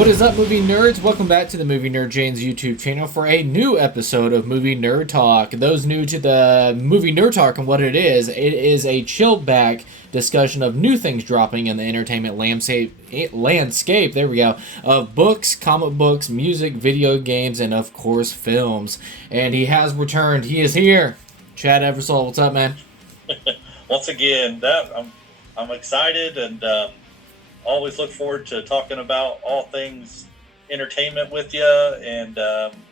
What is up, movie nerds? Welcome back to the Movie Nerd Jane's YouTube channel for a new episode of Movie Nerd Talk. Those new to the Movie Nerd Talk and what it is a chilled back discussion of new things dropping in the entertainment landscape, there we go, of books, comic books, music, video games, and of course films. And he has returned. He is here. Chad Eversole, what's up, man? Once again, I'm excited and always look forward to talking about all things entertainment with you, and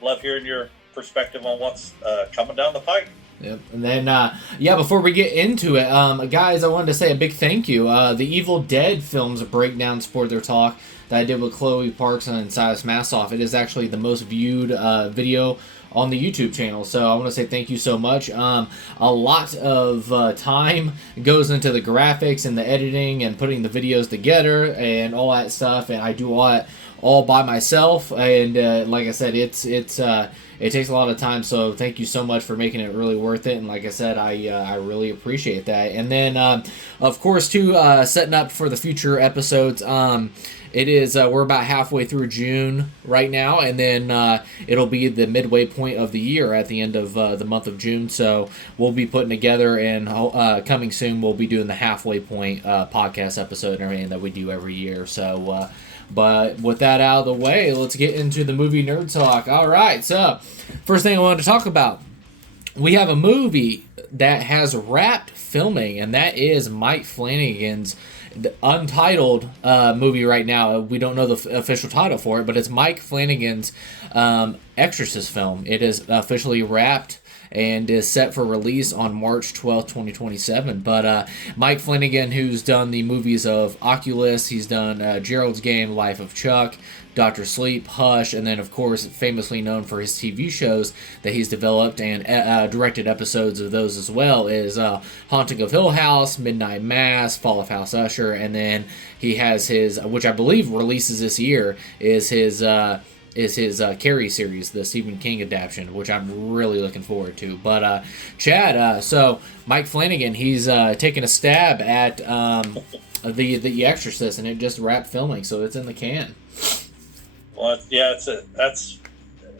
love hearing your perspective on what's coming down the pike. Yep. And then, before we get into it, guys, I wanted to say a big thank you. The Evil Dead films breakdown spoiler talk that I did with Chloe Parks and Silas Massoff, it is actually the most viewed video on the YouTube channel, so I want to say thank you so much. A lot of time goes into the graphics and the editing and putting the videos together and all that stuff, and I do all by myself, and like I said, it takes a lot of time, so thank you so much for making it really worth it. And like I said, I really appreciate that. And then of course too, setting up for the future episodes, it is we're about halfway through June right now, and then it'll be the midway point of the year at the end of the month of June, so we'll be putting together, and coming soon we'll be doing the halfway point podcast episode and everything that we do every year. So but with that out of the way, let's get into the movie nerd talk. All right, so first thing I wanted to talk about, we have a movie that has wrapped filming, and that is Mike Flanagan's Untitled movie right now. We don't know the official title for it, but it's Mike Flanagan's Exorcist film. It is officially wrapped and is set for release on March 12th, 2027. But Mike Flanagan, who's done the movies of Oculus, he's done Gerald's Game, Life of Chuck, Dr. Sleep, Hush, and then, of course, famously known for his TV shows that he's developed and directed episodes of those as well, is Haunting of Hill House, Midnight Mass, Fall of House Usher, and then he has his, which I believe releases this year, is his Carrie series, the Stephen King adaptation, which I'm really looking forward to. But Chad, so Mike Flanagan, he's taking a stab at the Exorcist, and it just wrapped filming, so it's in the can. Well, yeah, that's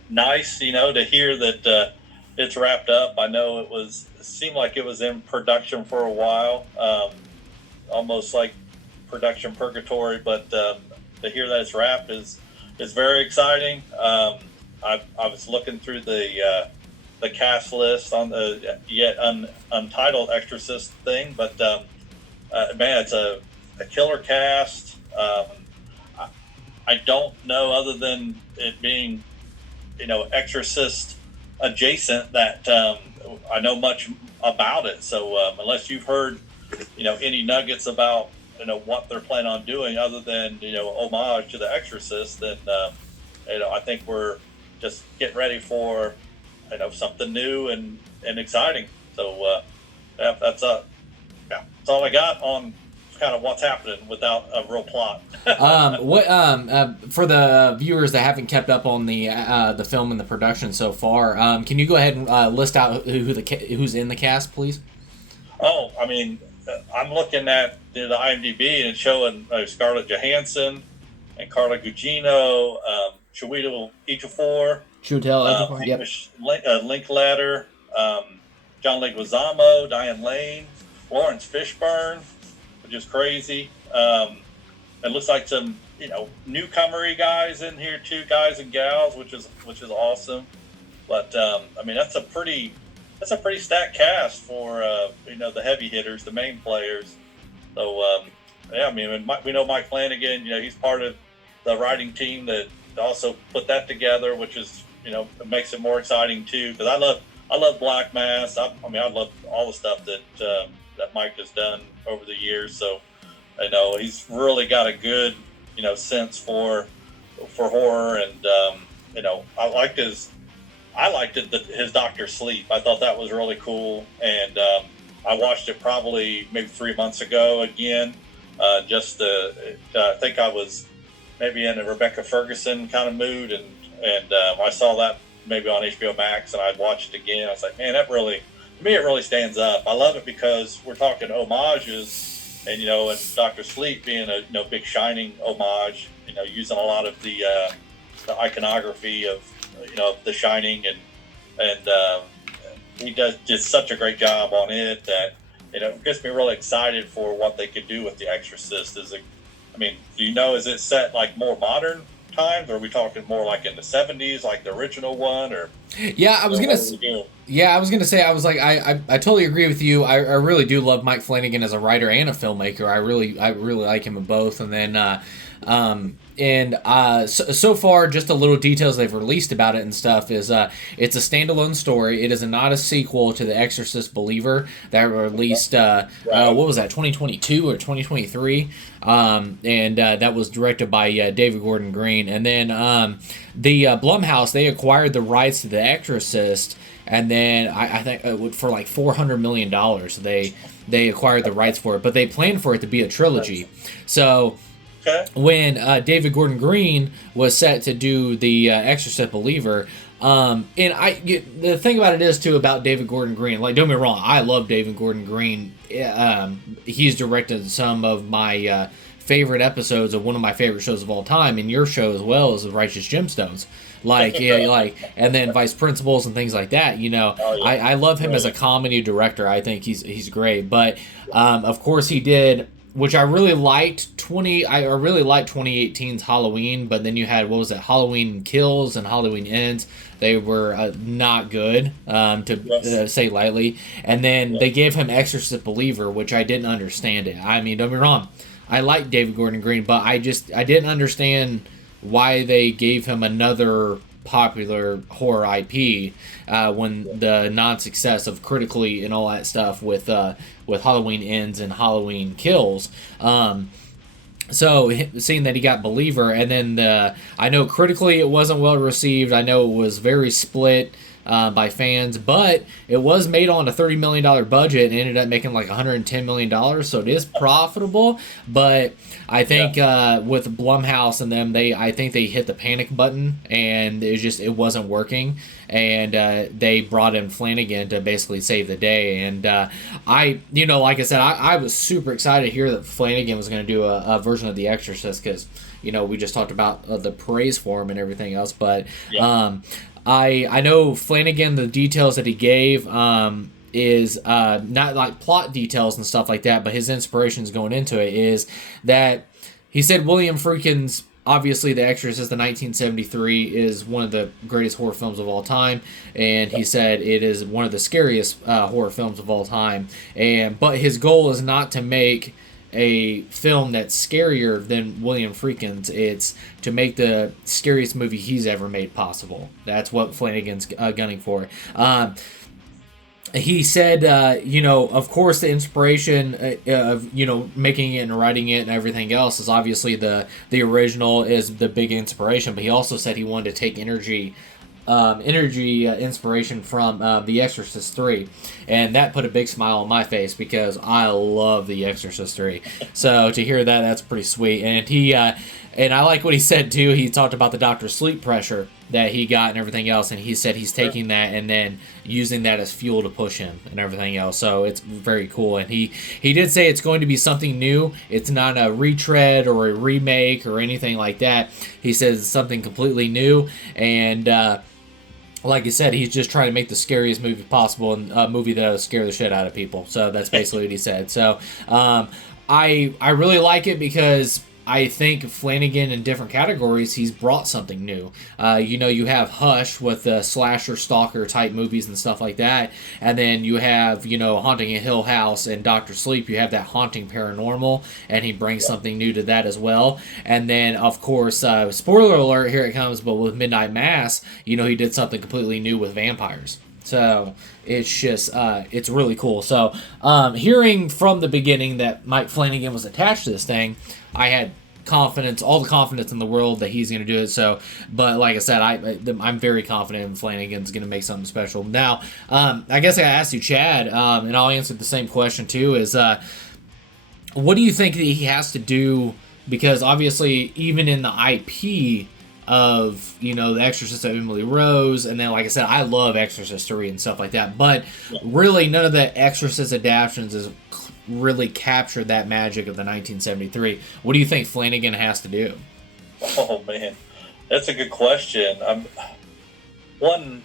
nice, to hear that it's wrapped up. I know it seemed like it was in production for a while, almost like production purgatory, but to hear that it's wrapped is very exciting. I was looking through the cast list on the yet untitled Exorcist thing, but man, it's a killer cast. I don't know, other than it being, Exorcist adjacent, that I know much about it. So unless you've heard, any nuggets about, what they're planning on doing other than, homage to the Exorcist, then, I think we're just getting ready for, something new and exciting. So that's all I got on kind of what's happening without a real plot. For the viewers that haven't kept up on the film and the production so far, can you go ahead and list out who's in the cast, please? Oh, I mean, I'm looking at the IMDb, and it's showing Scarlett Johansson and Carla Gugino, Chiwetel Ejiofor, Linklater, John Leguizamo, Diane Lane, Lawrence Fishburne, which is crazy. It looks like some, newcomery guys in here too, guys and gals, which is awesome. But I mean, that's a pretty stacked cast for the heavy hitters, the main players. So I mean, we know Mike Flanagan. He's part of the writing team that also put that together, which is it makes it more exciting too. Because I love Black Mass. I love all the stuff that Mike has done over the years. So I know he's really got a good sense for horror, and I liked his Dr. Sleep. I thought that was really cool, and I watched it probably maybe 3 months ago again. I think I was maybe in a Rebecca Ferguson kind of mood, and I saw that maybe on HBO Max, and I'd watched it again. I was like, man, to me it really stands up. I love it because we're talking homages, and and Dr. Sleep being a big Shining homage, using a lot of the iconography of The Shining, and he does just such a great job on it that it gets me really excited for what they could do with The Exorcist. Is it set like more modern times, or are we talking more like in the 70s, like the original one, or? Yeah, I was gonna say, I was like, I totally agree with you. I really do love Mike Flanagan as a writer and a filmmaker. I really like him in both. And then so far, just a little details they've released about it and stuff is it's a standalone story. It is not a sequel to The Exorcist Believer that released what was that, 2022 or 2023, and that was directed by David Gordon Green. And then the Blumhouse, they acquired the rights to The Exorcist, and then I think for like $400 million they acquired the rights for it, but they planned for it to be a trilogy. So when David Gordon Green was set to do The Exorcist Believer, the thing about it is too about David Gordon Green, like, don't get me wrong, I love David Gordon Green. He's directed some of my favorite episodes of one of my favorite shows of all time, and your show as well, is The Righteous Gemstones. And then Vice Principals and things like that. I love him as a comedy director. I think he's great. But of course he did, which I really liked. I really liked 2018's Halloween, but then you had, what was it, Halloween Kills and Halloween Ends. They were not good, to say lightly. And then they gave him Exorcist Believer, which I didn't understand it. I mean, don't be wrong, I like David Gordon Green, but I didn't understand why they gave him another popular horror IP when the non-success of critically and all that stuff with Halloween Ends and Halloween Kills. So seeing that he got Believer, and then I know critically it wasn't well received. I know it was very split by fans, but it was made on a $30 million budget and ended up making like $110 million, so it is profitable. But I think with Blumhouse and them, I think they hit the panic button, and it wasn't working, and they brought in Flanagan to basically save the day. And like I said, I was super excited to hear that Flanagan was going to do a version of The Exorcist, because we just talked about the praise for him and everything else, but I know Flanagan, the details that he gave is not like plot details and stuff like that, but his inspirations going into it is that he said William Friedkin's, obviously, The Exorcist, the 1973, is one of the greatest horror films of all time, and he said it is one of the scariest horror films of all time. But his goal is not to make a film that's scarier than William Friedkin's. It's to make the scariest movie he's ever made possible. That's what Flanagan's gunning for. He said, of course, the inspiration of, making it and writing it and everything else is obviously the original is the big inspiration, but he also said he wanted to take inspiration from The Exorcist 3, and that put a big smile on my face because I love The Exorcist 3. So to hear that, that's pretty sweet. And and I like what he said too. He talked about the doctor's sleep pressure that he got and everything else, and he said he's taking that and then using that as fuel to push him and everything else. So it's very cool. And he did say it's going to be something new. It's not a retread or a remake or anything like that. He says it's something completely new, and like I said, he's just trying to make the scariest movie possible, and a movie that'll scare the shit out of people. So that's basically what he said. So I really like it because I think Flanagan, in different categories, he's brought something new. You have Hush with the slasher, stalker type movies and stuff like that. And then you have, Haunting a Hill House and Dr. Sleep. You have that haunting paranormal, and he brings something new to that as well. And then, of course, spoiler alert, here it comes, but with Midnight Mass, he did something completely new with vampires. So it's just, it's really cool. So hearing from the beginning that Mike Flanagan was attached to this thing, I had confidence, all the confidence in the world that he's going to do it. So, but like I said, I'm very confident Flanagan's going to make something special. Now, I guess I asked you, Chad, and I'll answer the same question too, is what do you think that he has to do? Because obviously, even in the IP of, The Exorcist of Emily Rose, and then, like I said, I love Exorcist 3 and stuff like that, but really none of the Exorcist adaptations is really captured that magic of the 1973. What do you think Flanagan has to do? Oh man, that's a good question. One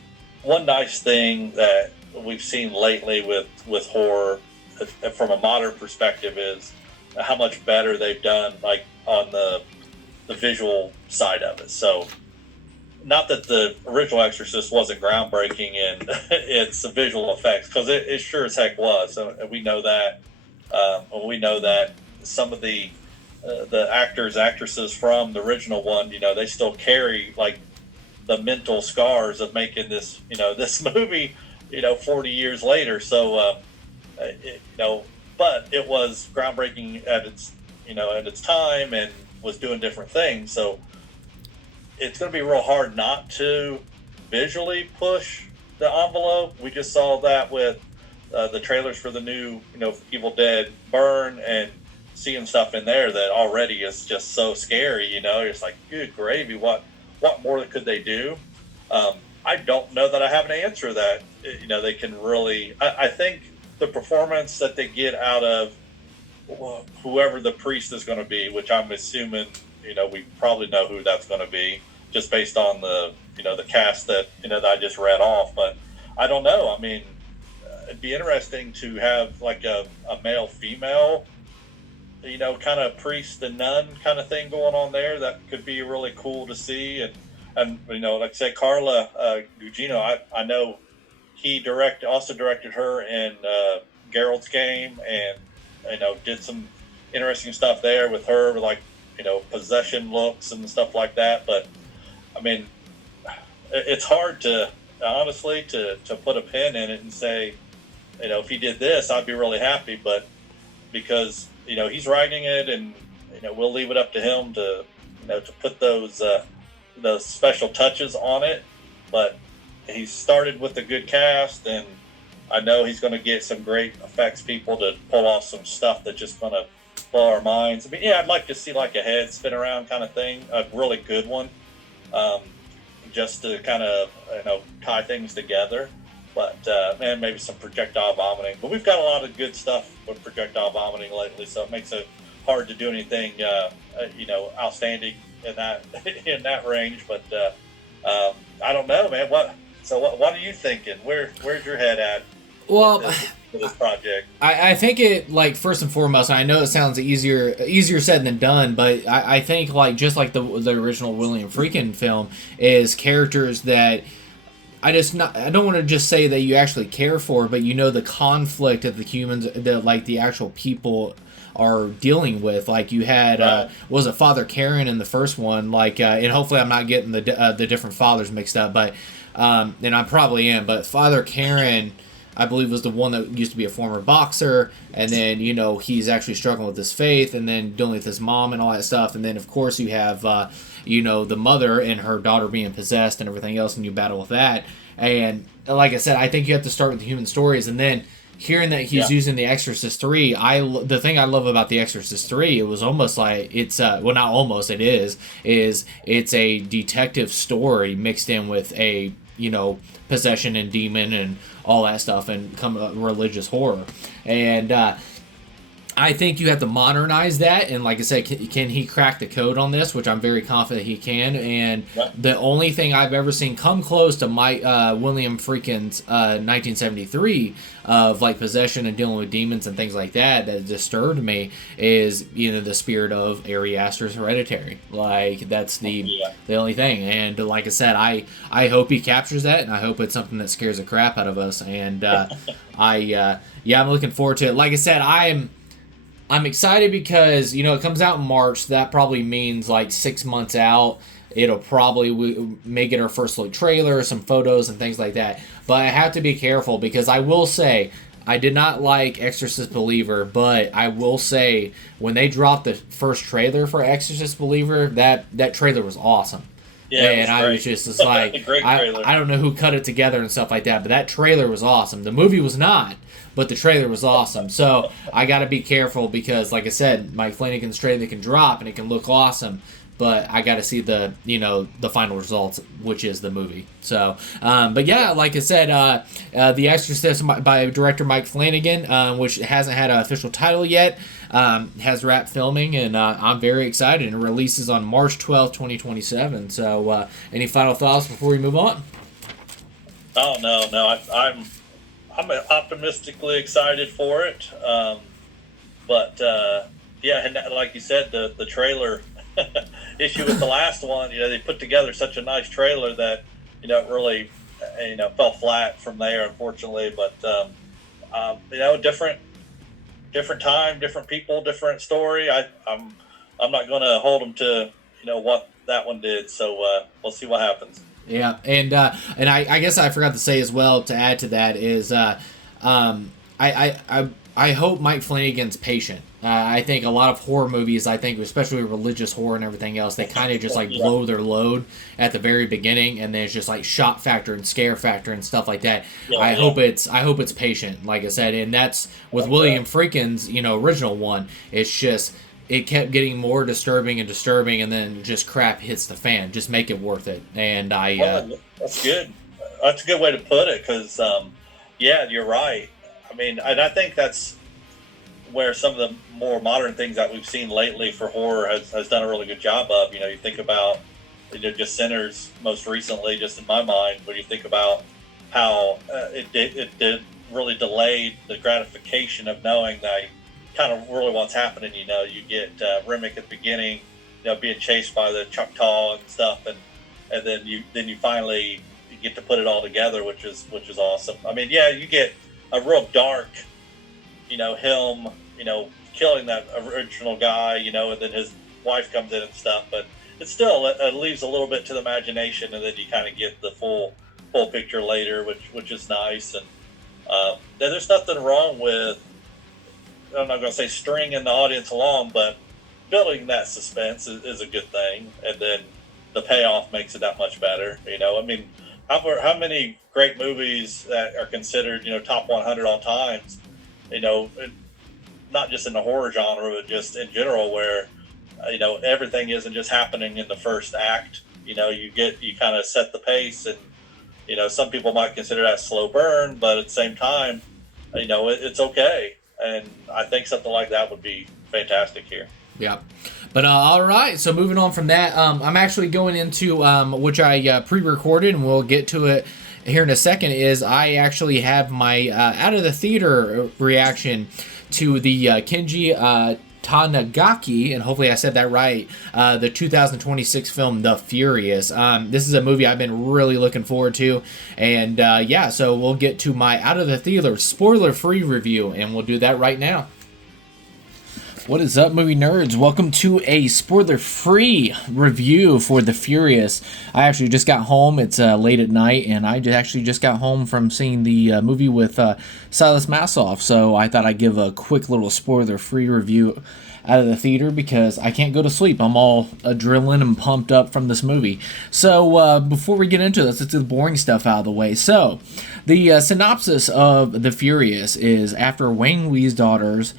nice thing that we've seen lately with horror from a modern perspective is how much better they've done, like on the visual side of it. So, not that the original Exorcist wasn't groundbreaking in its visual effects, because it sure as heck was. So, and we know that. We know that some of the actors, actresses from the original one, they still carry like the mental scars of making this, this movie, 40 years later. So, but it was groundbreaking at its time and was doing different things. So it's going to be real hard not to visually push the envelope. We just saw that with the trailers for the new, Evil Dead Burn, and seeing stuff in there that already is just so scary. It's like, good gravy, what more could they do? I don't know that I have an answer to that. They can really. I think the performance that they get out of whoever the priest is going to be, which I'm assuming, we probably know who that's going to be, just based on the cast that that I just read off. But I don't know. I mean, it'd be interesting to have like a male female, kind of priest and nun kind of thing going on there. That could be really cool to see. And like I said, Carla Gugino, I know he also directed her in Geralt's Game, and did some interesting stuff there with her, like possession looks and stuff like that. But I mean, it's hard to honestly to put a pin in it and say, if he did this, I'd be really happy. But because he's writing it, and we'll leave it up to him to to put those special touches on it. But he started with a good cast, and I know he's going to get some great effects people to pull off some stuff that's just going to blow our minds. I mean, yeah, I'd like to see like a head spin around kind of thing, a really good one, just to kind of tie things together. But and maybe some projectile vomiting. But we've got a lot of good stuff with projectile vomiting lately, so it makes it hard to do anything outstanding in that range. But I don't know, man. What are you thinking? Where's your head at? Well, for this project, I think it, like, first and foremost, I know it sounds easier said than done, but I think like just like the original William Friedkin film is characters that I don't want to just say that you actually care for, but the conflict that the humans, the actual people are dealing with. Like you had was it Father Karen in the first one, like and hopefully I'm not getting the different fathers mixed up, but and I probably am, but Father Karen, I believe, was the one that used to be a former boxer, and then he's actually struggling with his faith, and then dealing with his mom and all that stuff, and then of course you have the mother and her daughter being possessed and everything else, and you battle with that. And like I said, I think you have to start with the human stories, and then hearing that he's using The Exorcist 3, the thing I love about The Exorcist 3, it was almost like it's well, not almost, it is it's a detective story mixed in with a possession and demon and all that stuff, and come religious horror. And I think you have to modernize that, and like I said, can he crack the code on this, which I'm very confident he can. And the only thing I've ever seen come close to William Friedkin's 1973 of like possession and dealing with demons and things like that disturbed me is the spirit of Ari Aster's Hereditary. Like that's the only thing. And like I said, I hope he captures that, and I hope it's something that scares the crap out of us. And I'm looking forward to it. Like I said, I'm excited because, it comes out in March. That probably means like 6 months out. It'll probably, we may get our first look trailer, some photos and things like that. But I have to be careful because I will say, I did not like Exorcist Believer, but I will say when they dropped the first trailer for Exorcist Believer, that trailer was awesome. Yeah, and I was just like, I don't know who cut it together and stuff like that, but that trailer was awesome. The movie was not, but the trailer was awesome. So I got to be careful because, like I said, Mike Flanagan's trailer can drop and it can look awesome, but I got to see the final results, which is the movie. So, but yeah, like I said, The Exorcist by director Mike Flanagan, which hasn't had an official title yet, has wrapped filming, and I'm very excited. And it releases on March 12th, 2027. So, any final thoughts before we move on? Oh no, I'm optimistically excited for it. But yeah, and like you said, the trailer issue with the last one, they put together such a nice trailer that it really fell flat from there, unfortunately. But different time, different people, different story. I'm not going to hold them to what that one did. So we'll see what happens. Yeah, and I guess I forgot to say as well, to add to that, is I hope Mike Flanagan's patient. I think a lot of horror movies, especially religious horror and everything else, they kind of just blow their load at the very beginning, and then it's just like shock factor and scare factor and stuff like that. I hope it's patient, like I said, and that's with William Friedkin's original one. It's just it kept getting more disturbing, and then just crap hits the fan. Just make it worth it. And that's good. That's a good way to put it, because yeah, you're right. I mean, and I think that's where some of the more modern things that we've seen lately for horror has done a really good job of. You think about just Sinners most recently, just in my mind, when you think about how it did really delay the gratification of knowing that kind of really what's happening. You get Remick at the beginning, being chased by the Choctaw and stuff, and then you finally get to put it all together, which is awesome. I mean, yeah, you get a real dark, him, killing that original guy, and then his wife comes in and stuff, but it still it leaves a little bit to the imagination, and then you kind of get the full picture later, which is nice. And then there's nothing wrong with, I'm not going to say stringing the audience along, but building that suspense is a good thing, and then the payoff makes it that much better. I mean, how many great movies that are considered top 100 all times, not just in the horror genre, but just in general, where everything isn't just happening in the first act. You kind of set the pace, and some people might consider that slow burn, but at the same time, it's okay. And I think something like that would be fantastic here. Yeah. But all right, so moving on from that, I'm actually going into, which I pre-recorded, and we'll get to it here in a second, is I actually have my out of the theater reaction to the Kenji Tanigaki, and hopefully I said that right, the 2026 film The Furious. This is a movie I've been really looking forward to, and yeah, so we'll get to my out of the theater spoiler-free review, and we'll do that right now. What is up, movie nerds? Welcome to a spoiler-free review for The Furious. I actually just got home. It's late at night, and I actually just got home from seeing the movie with Silas Massoff, so I thought I'd give a quick little spoiler-free review out of the theater because I can't go to sleep. I'm all adrenaline and pumped up from this movie. So before we get into this, let's get the boring stuff out of the way. So the synopsis of The Furious is after Wang Li's daughters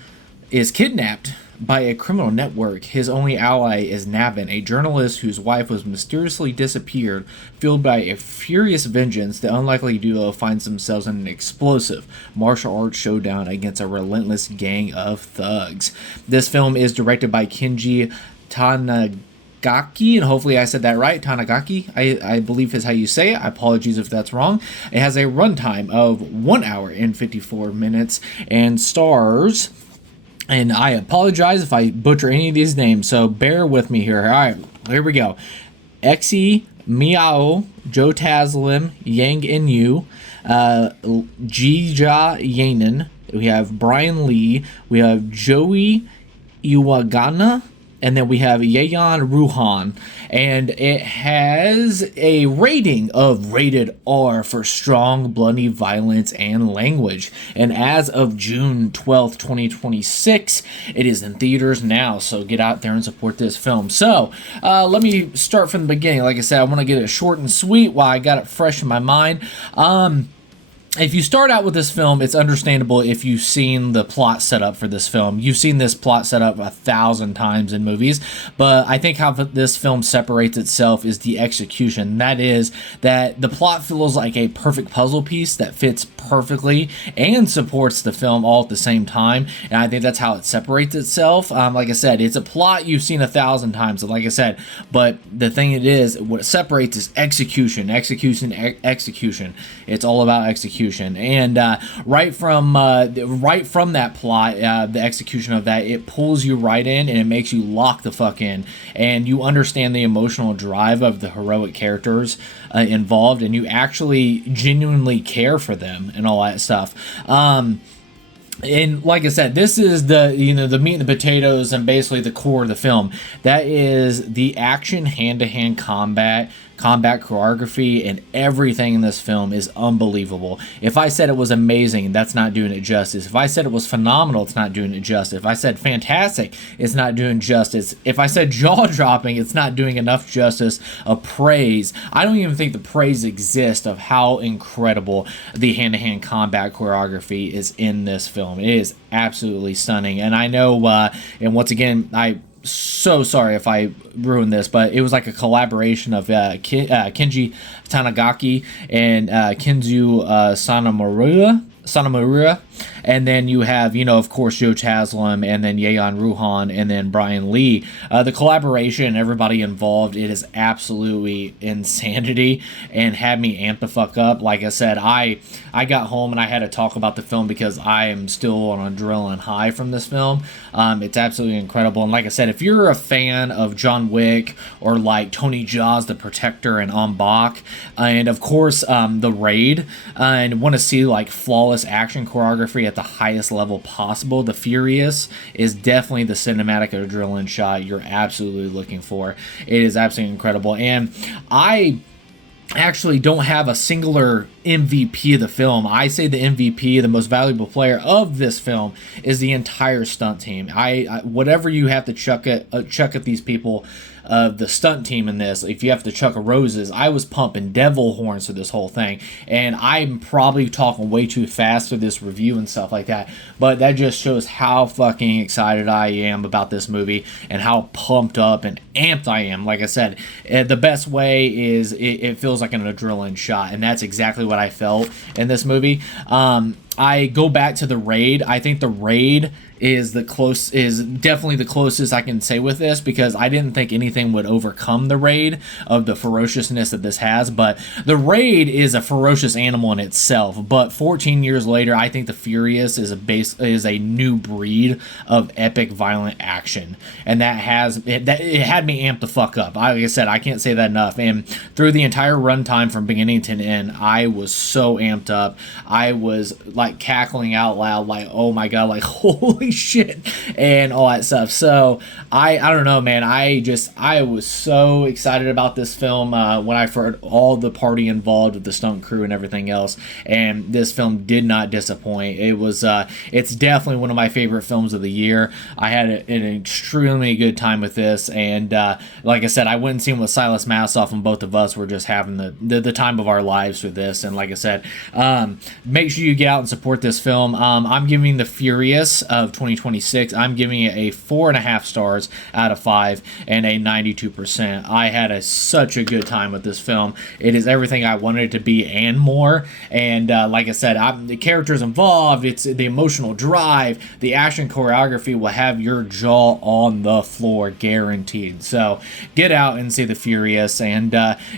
is kidnapped by a criminal network. His only ally is Navin, a journalist whose wife was mysteriously disappeared. Fueled by a furious vengeance, the unlikely duo finds themselves in an explosive martial arts showdown against a relentless gang of thugs. This film is directed by Kenji Tanigaki, and hopefully I said that right. Tanigaki, I believe is how you say it. I apologize if that's wrong. It has a runtime of 1 hour and 54 minutes and stars, and I apologize if I butcher any of these names, so bear with me here. All right, here we go. Exi Miao, Joe Taslim, Yang Inyu, Jija Yanin. We have Brian Lee. We have Joey Iwagana. And then we have Yeon Ruhan, and it has a rating of rated R for strong, bloody violence and language. And as of June 12th, 2026, it is in theaters now, so get out there and support this film. So, let me start from the beginning. Like I said, I want to get it short and sweet while I got it fresh in my mind. if you start out with this film, it's understandable if you've seen the plot set up for this film. You've seen this plot set up 1,000 times in movies, but I think how this film separates itself is the execution. That is, that the plot feels like a perfect puzzle piece that fits perfectly and supports the film all at the same time, and I think that's how it separates itself. Like I said, it's a plot you've seen 1,000 times, like I said, but the thing it is, what separates is execution. It's all about execution. And right from that plot, the execution of that, it pulls you right in and it makes you lock the fuck in, and you understand the emotional drive of the heroic characters involved, and you actually genuinely care for them and all that stuff. And like I said, this is the meat and the potatoes and basically the core of the film. That is the action, hand-to-hand combat choreography, and everything in this film is unbelievable. If I said it was amazing, that's not doing it justice. If I said it was phenomenal, it's not doing it justice. If I said fantastic, it's not doing justice. If I said jaw-dropping, it's not doing enough justice of praise. I don't even think the praise exists of how incredible the hand-to-hand combat choreography is in this film. It is absolutely stunning. And I know, and once again, so sorry if I ruined this, but it was like a collaboration of Kenji Tanigaki and Kenzu Sanamura, and then you have, of course, Joe Taslim, and then Yeon Ruhan, and then Brian Lee. The collaboration, everybody involved, it is absolutely insanity and had me amp the fuck up. Like I said, I got home and I had to talk about the film because I am still on an adrenaline high from this film. It's absolutely incredible. And like I said, if you're a fan of John Wick or like Tony Jaa's The Protector and En Bak, and of course The Raid, and want to see like flawless action choreography at the highest level possible, The Furious is definitely the cinematic adrenaline shot you're absolutely looking for. It is absolutely incredible. And I actually don't have a singular MVP of the film. I say the MVP, the most valuable player of this film, is the entire stunt team. I whatever you have to chuck at these people, the stunt team in this, if you have to chuck a roses, I was pumping devil horns for this whole thing, and I'm probably talking way too fast for this review and stuff like that, but that just shows how fucking excited I am about this movie and how pumped up and amped I am. Like I said, the best way is it feels like an adrenaline shot, and that's exactly what I felt in this movie. I go back to The Raid. I think The Raid is definitely the closest I can say with this, because I didn't think anything would overcome The Raid of the ferociousness that this has. But The Raid is a ferocious animal in itself. But 14 years later, I think The Furious is a new breed of epic violent action, and it had me amped the fuck up. Like I said, I can't say that enough. And through the entire runtime from beginning to end, I was so amped up. I was like cackling out loud, like, oh my god, like holy shit, and all that stuff. So I don't know, man. I was so excited about this film when I heard all the party involved with the stunt crew and everything else, and this film did not disappoint. It's definitely one of my favorite films of the year. I had an extremely good time with this, and like I said, I went and seen with Silas Massoff, and both of us were just having the time of our lives with this. And like I said, make sure you get out and support this film. I'm giving The Furious of 2026, I'm giving it a 4.5 stars out of 5 and a 92%. I had such a good time with this film. It is everything I wanted it to be and more. And like I said, the characters involved, it's the emotional drive, the action choreography will have your jaw on the floor, guaranteed. So get out and see The Furious. And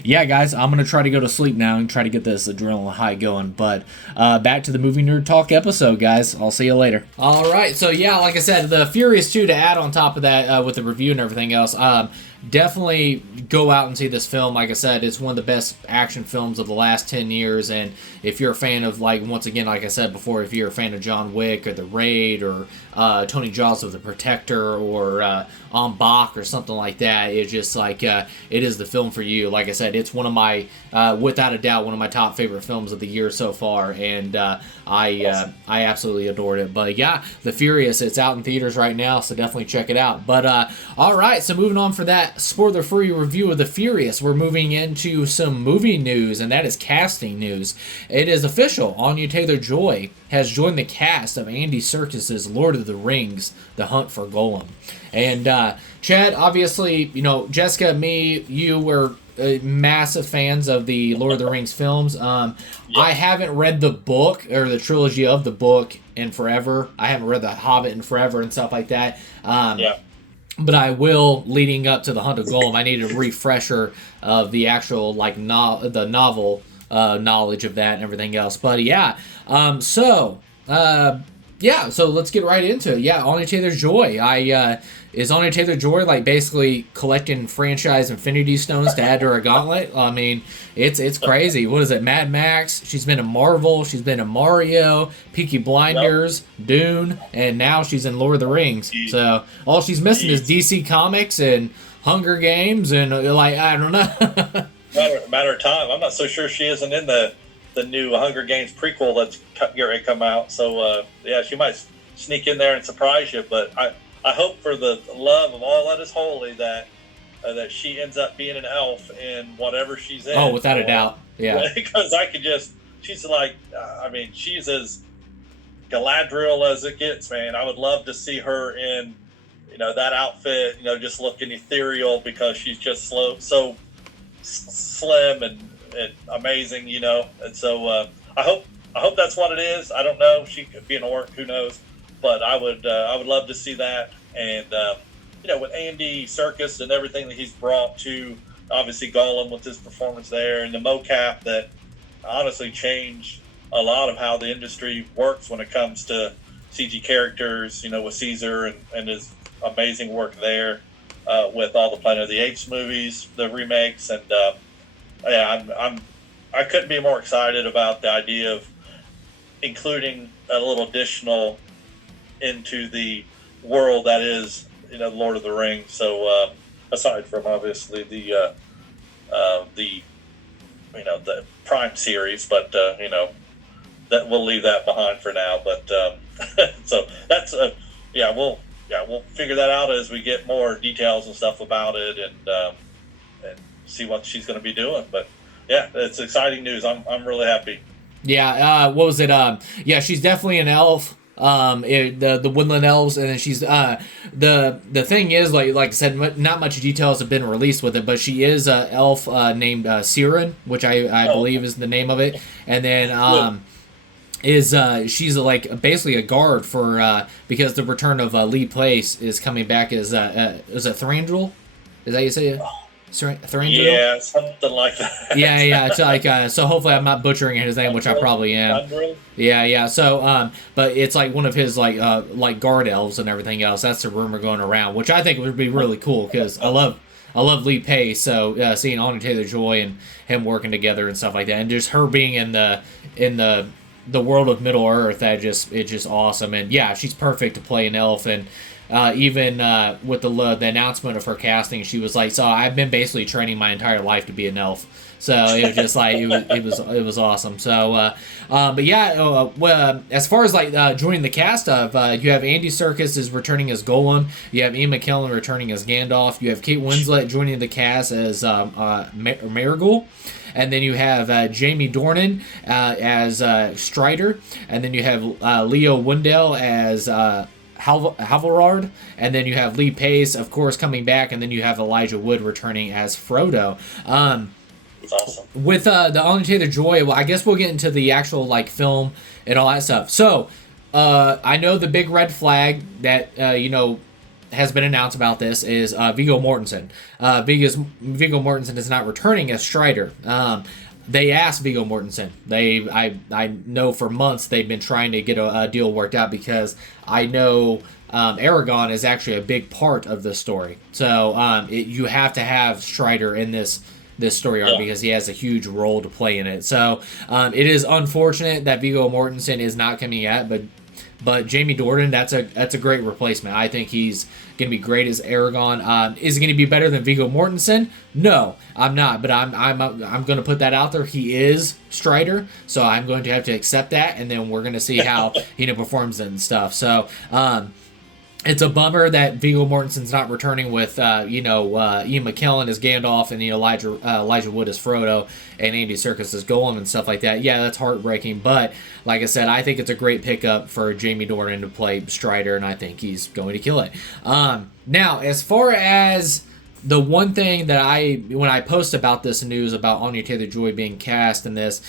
yeah, guys, I'm going to try to go to sleep now and try to get this adrenaline high going. But back to the Movie Nerd Talk episode, guys. I'll see you later. All right, so yeah, like I said, The Furious 2, to add on top of that with the review and everything else, definitely go out and see this film. Like I said, it's one of the best action films of the last 10 years, and if you're a fan of, like, once again, like I said before, if you're a fan of John Wick or The Raid or Tony Jaa's of The Protector or En Bak or something like that, it's just like, it is the film for you. Like I said, it's one of my, without a doubt, one of my top favorite films of the year so far, and I absolutely adored it. But yeah, The Furious, it's out in theaters right now, so definitely check it out. But all right, so moving on for that, spoiler-free review of The Furious, we're moving into some movie news, and that is casting news. It is official. Anya Taylor-Joy has joined the cast of Andy Serkis's Lord of the Rings, The Hunt for Gollum. And Chad, obviously, you know, Jessica, me, you were massive fans of the Lord of the Rings films. I haven't read the book or the trilogy of the book in forever. I haven't read The Hobbit in forever and stuff like that. But I will, leading up to The Hunt of Gollum. I need a refresher of the actual the novel knowledge of that and everything else. But so let's get right into it. Yeah, Anya Taylor-Joy. Is Anya Taylor-Joy like basically collecting franchise Infinity Stones to add to her gauntlet? I mean, it's crazy. What is it? Mad Max. She's been in Marvel. She's been in Mario, Peaky Blinders, Dune, and now she's in Lord of the Rings. So all she's missing is DC Comics and Hunger Games and I don't know. matter of time. I'm not so sure she isn't in the new Hunger Games prequel that's getting ready to come out. So she might sneak in there and surprise you. But I hope for the love of all that is holy that she ends up being an elf in whatever she's in. Oh, without a doubt. Yeah. Because she's like, she's as Galadriel as it gets, man. I would love to see her in, that outfit, just looking ethereal because she's just so slim and amazing, And so I hope that's what it is. I don't know. She could be an orc. Who knows? But I would love to see that, and with Andy Serkis and everything that he's brought to obviously Gollum with his performance there, and the mocap that honestly changed a lot of how the industry works when it comes to CG characters. With Caesar and his amazing work there with all the Planet of the Apes movies, the remakes, and I couldn't be more excited about the idea of including a little additional into the world that is, Lord of the Rings. So aside from obviously the Prime series, but that we'll leave that behind for now. But so that's we'll figure that out as we get more details and stuff about it and see what she's going to be doing. But yeah, it's exciting news. I'm really happy. Yeah. What was it? She's definitely an elf. The woodland elves, and then she's the thing is like I said, not much details have been released with it, but she is a elf named Siren, which I believe is the name of it, and then she's like basically a guard for because the return of Lee Pace is coming back as is it Thranduil? Is that how you say it? Thranduil? Yeah, something like that. Yeah. It's like so. Hopefully, I'm not butchering his name, which I probably am. Yeah. So, but it's like one of his like guard elves and everything else. That's the rumor going around, which I think would be really cool because I love Lee Pace. So seeing Anya Taylor-Joy and him working together and stuff like that, and just her being in the world of Middle Earth, it's just awesome. And yeah, she's perfect to play an elf. And even with the announcement of her casting, she was like, "So I've been basically training my entire life to be an elf." So it was just like it was awesome. So, as far as joining the cast of, you have Andy Serkis is returning as Gollum. You have Ian McKellen returning as Gandalf. You have Kate Winslet joining the cast as Marigold. And then you have Jamie Dornan as Strider. And then you have Leo Wendell as Halvorard, and then you have Lee Pace, of course, coming back, and then you have Elijah Wood returning as Frodo. It's awesome. With the Anya Taylor-Joy, well, I guess we'll get into the actual film and all that stuff. So, I know the big red flag that has been announced about this is Viggo Mortensen. Viggo Mortensen is not returning as Strider. They asked Viggo Mortensen. I know for months they've been trying to get a deal worked out because I know Aragorn is actually a big part of the story. So you have to have Strider in this story arc because he has a huge role to play in it. So it is unfortunate that Viggo Mortensen is not coming yet, but Jamie Dornan, that's a great replacement. I think he's going to be great as Aragorn. Is he going to be better than Viggo Mortensen? No, I'm not. But I'm going to put that out there. He is Strider, so I'm going to have to accept that, and then we're going to see how he performs and stuff. So it's a bummer that Viggo Mortensen's not returning with, Ian McKellen as Gandalf and Elijah Wood as Frodo and Andy Serkis as Gollum and stuff like that. Yeah, that's heartbreaking. But like I said, I think it's a great pickup for Jamie Dornan to play Strider, and I think he's going to kill it. Now, as far as the one thing that when I post about this news about Anya Taylor-Joy being cast in this,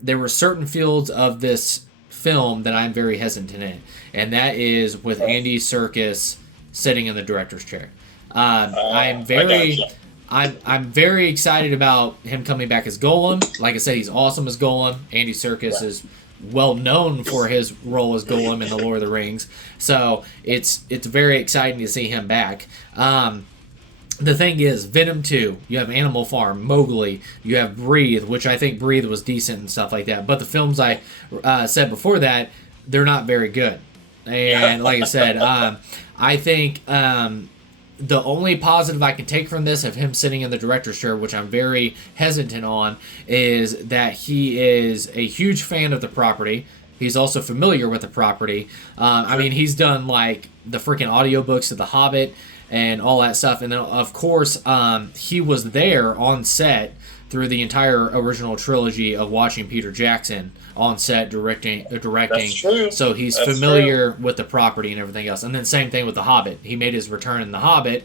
there were certain fields of this film that I'm very hesitant in, and that is with Andy Serkis sitting in the director's chair. I'm very excited about him coming back as Gollum. Like I said, he's awesome as Gollum. Andy Serkis is well known for his role as Gollum in The Lord of the Rings, so it's very exciting to see him back. The thing is, Venom 2, you have Animal Farm, Mowgli, you have Breathe, which I think Breathe was decent and stuff like that. But the films I said before that, they're not very good. And like I said, I think the only positive I can take from this of him sitting in the director's chair, which I'm very hesitant on, is that he is a huge fan of the property. He's also familiar with the property. I mean, he's done like the freaking audiobooks of The Hobbit and all that stuff. And then, of course, he was there on set through the entire original trilogy of watching Peter Jackson on set directing. That's true. So he's familiar with the property and everything else. And then same thing with The Hobbit. He made his return in The Hobbit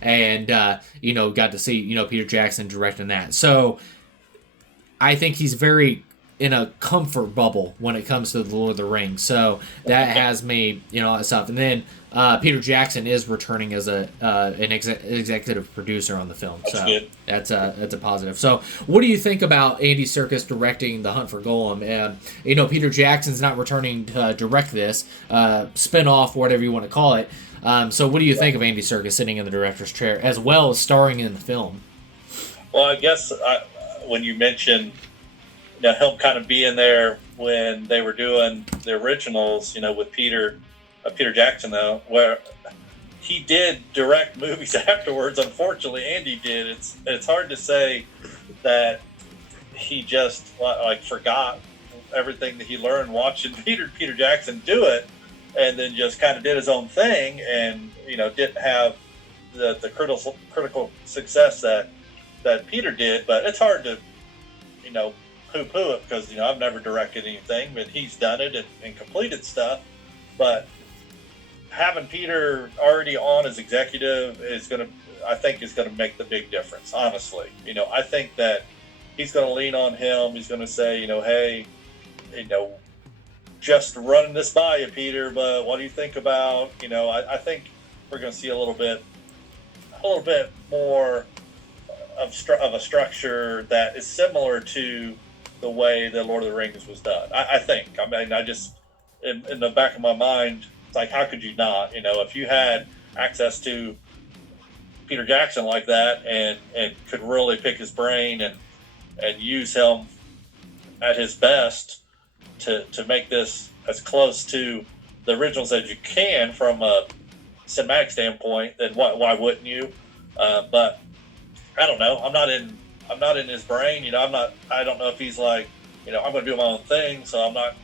and, got to see, Peter Jackson directing that. So I think he's very in a comfort bubble when it comes to The Lord of the Rings. So that has me, all that stuff. And then Peter Jackson is returning as an executive producer on the film. That's so good. That's a positive. So what do you think about Andy Serkis directing The Hunt for Gollum? And, Peter Jackson's not returning to direct this, spin-off, whatever you want to call it. So what do you think of Andy Serkis sitting in the director's chair as well as starring in the film? Well, I guess when you mentioned him kind of being there when they were doing the originals, with Peter Jackson, though, where he did direct movies afterwards. Unfortunately, Andy did. It's hard to say that he just forgot everything that he learned watching Peter Jackson do it, and then just kind of did his own thing, and didn't have the critical success that Peter did. But it's hard to poo-poo it because I've never directed anything, but he's done it and completed stuff. But having Peter already on as executive is going to make the big difference. Honestly, I think that he's going to lean on him. He's going to say, hey, just running this by you, Peter, but what do you think about? I think we're going to see a little bit more of a structure that is similar to the way that Lord of the Rings was done. I think. I mean, I just in the back of my mind, it's like, how could you not? If you had access to Peter Jackson like that and could really pick his brain and use him at his best to make this as close to the originals as you can from a cinematic standpoint, then why wouldn't you? But I don't know. I'm not in his brain. I don't know if he's like, I'm going to do my own thing, so I'm not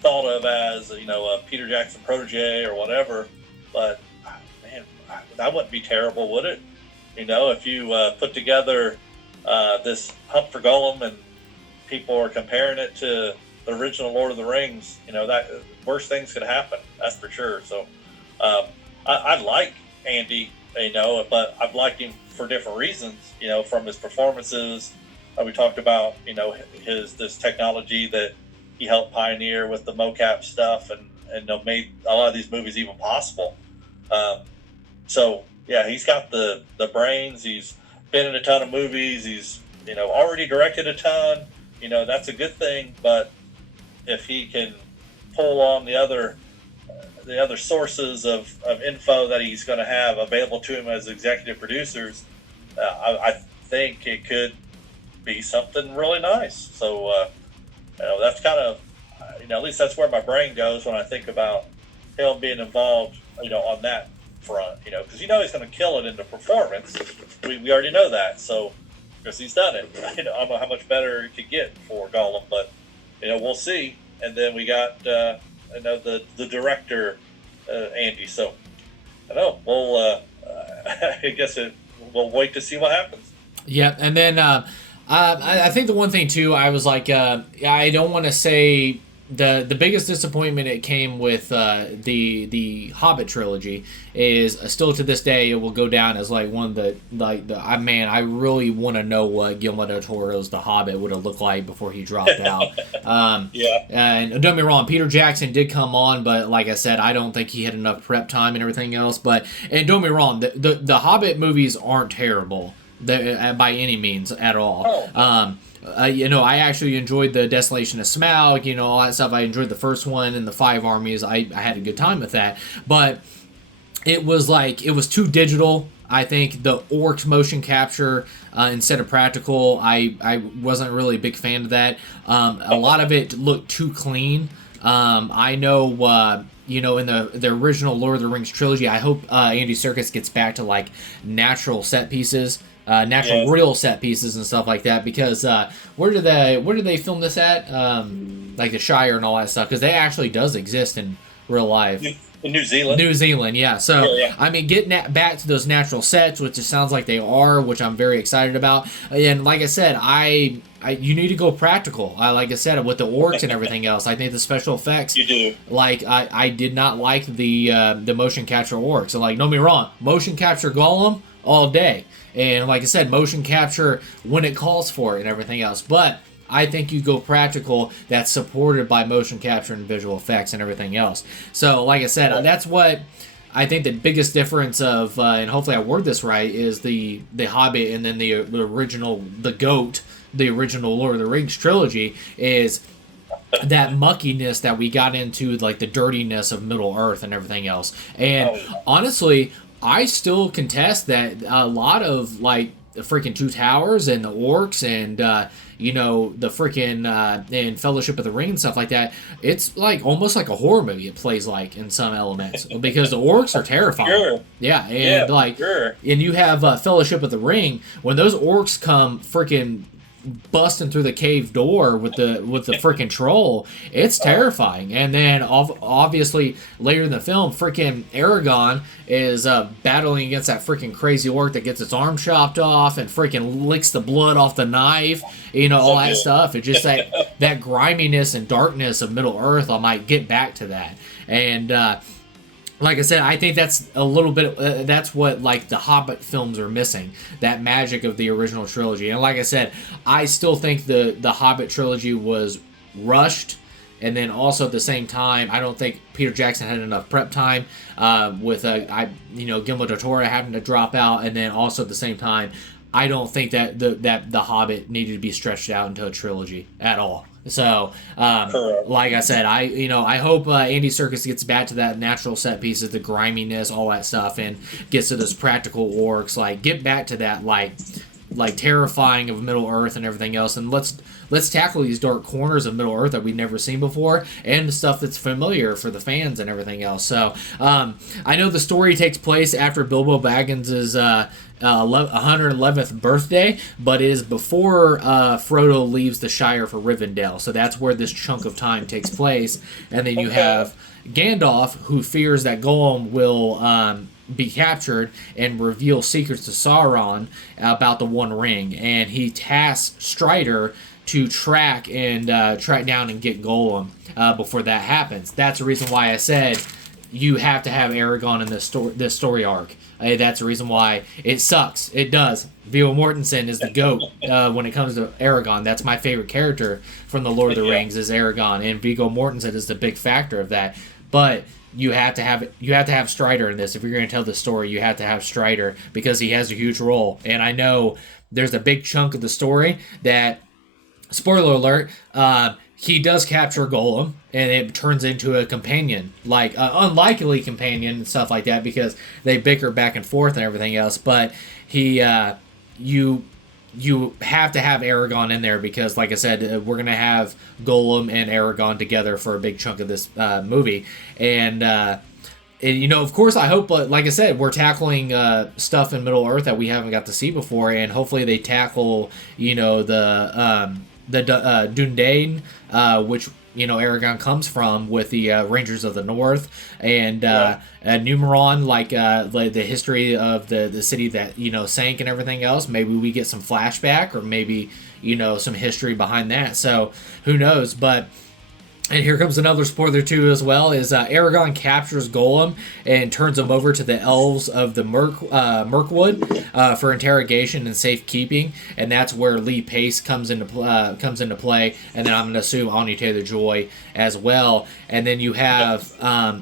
thought of as, a Peter Jackson protege or whatever. But, man, that wouldn't be terrible, would it? If you put together this Hunt for Gollum and people are comparing it to the original Lord of the Rings, that worst things could happen. That's for sure. So I like Andy, but I've liked him for different reasons, from his performances. We talked about, this technology that he helped pioneer with the mocap stuff and made a lot of these movies even possible. So yeah, he's got the brains. He's been in a ton of movies. He's, already directed a ton. That's a good thing. But if he can pull on the other sources of info that he's going to have available to him as executive producers, I think it could be something really nice. So, that's kind of, at least that's where my brain goes when I think about him being involved, on that front, because he's going to kill it in the performance. We already know that. So, because he's done it, I don't know how much better it could get for Gollum, but, we'll see. And then we got, the director, Andy. So I know. Well, I guess we'll wait to see what happens. Yeah, and then I think the one thing too, I was like, I don't want to say the biggest disappointment it came with the Hobbit trilogy is still to this day it will go down as like one of the man, I really want to know what Guillermo del Toro's The Hobbit would have looked like before he dropped out. Yeah. And don't get me wrong, Peter Jackson did come on, but like I said, I don't think he had enough prep time and everything else. But and don't get me wrong, the Hobbit movies aren't terrible by any means at all. Oh. I actually enjoyed the Desolation of Smaug, all that stuff. I enjoyed the first one and the Five Armies. I had a good time with that. But it was too digital. I think the orcs motion capture instead of practical, I wasn't really a big fan of that. A lot of it looked too clean. I know, in the original Lord of the Rings trilogy, I hope Andy Serkis gets back to like natural set pieces. Real set pieces and stuff like that, because where did they film this at? Like the Shire and all that stuff, because they actually does exist in real life. In New Zealand. New Zealand, yeah. So I mean, getting back to those natural sets, which it sounds like they are, which I'm very excited about. And like I said, you need to go practical. Like I said, with the orcs and everything else, I think the special effects. You do. Like I did not like the motion capture orcs. So like, don't be wrong, motion capture Gollum all day. And like I said, motion capture when it calls for it and everything else. But I think you go practical that's supported by motion capture and visual effects and everything else. So like I said, that's what I think the biggest difference of, and hopefully I word this right, is the Hobbit and then the original, the GOAT, the original Lord of the Rings trilogy, is that muckiness that we got into, like the dirtiness of Middle Earth and everything else. And honestly, I still contest that a lot of like the freaking Two Towers and the orcs and the freaking and Fellowship of the Ring and stuff like that, it's like almost like a horror movie. It plays like in some elements because the orcs are terrifying. Sure. Yeah, and and you have Fellowship of the Ring, when those orcs come freaking busting through the cave door with the freaking troll, it's terrifying. And then obviously later in the film, freaking Aragorn is battling against that freaking crazy orc that gets its arm chopped off and freaking licks the blood off the knife, all that stuff. It's just that griminess and darkness of Middle Earth. I might get back to that. And like I said, I think that's a little bit. That's what like the Hobbit films are missing. That magic of the original trilogy. And like I said, I still think the Hobbit trilogy was rushed. And then also at the same time, I don't think Peter Jackson had enough prep time with Guillermo del Toro having to drop out. And then also at the same time, I don't think that the Hobbit needed to be stretched out into a trilogy at all. So, like I said, I hope Andy Serkis gets back to that natural set pieces, the griminess, all that stuff, and gets to those practical orcs. Like, get back to that, like terrifying of Middle Earth and everything else, and let's tackle these dark corners of Middle Earth that we've never seen before, and the stuff that's familiar for the fans and everything else. So, I know the story takes place after Bilbo Baggins' 111th birthday, but it is before Frodo leaves the Shire for Rivendell. So that's where this chunk of time takes place. And then you have Gandalf, who fears that Gollum will be captured and reveal secrets to Sauron about the One Ring. And he tasks Strider to track down and get Gollum before that happens. That's the reason why I said you have to have Aragorn in this story arc. That's the reason why it sucks. It does. Viggo Mortensen is the GOAT when it comes to Aragorn. That's my favorite character from the Lord of the Rings is Aragorn, and Viggo Mortensen is the big factor of that. But you have to have Strider in this. If you're going to tell the story, you have to have Strider because he has a huge role. And I know there's a big chunk of the story that, spoiler alert, he does capture Gollum, and it turns into a companion, like an unlikely companion and stuff like that, because they bicker back and forth and everything else. But you have to have Aragorn in there because, like I said, we're gonna have Gollum and Aragorn together for a big chunk of this movie, and of course, I hope, like I said, we're tackling stuff in Middle Earth that we haven't got to see before, and hopefully they tackle, the Dundane, which Aragon comes from with the Rangers of the North and Right. Numeron, like the history of the city that sank and everything else. Maybe we get some flashback, or maybe some history behind that. So who knows? But and here comes another spoiler too, as well, is Aragon captures Golem and turns him over to the elves of the Mirkwood for interrogation and safekeeping, and that's where Lee Pace comes into play, and then I'm going to assume Anya Taylor-Joy as well. And then you have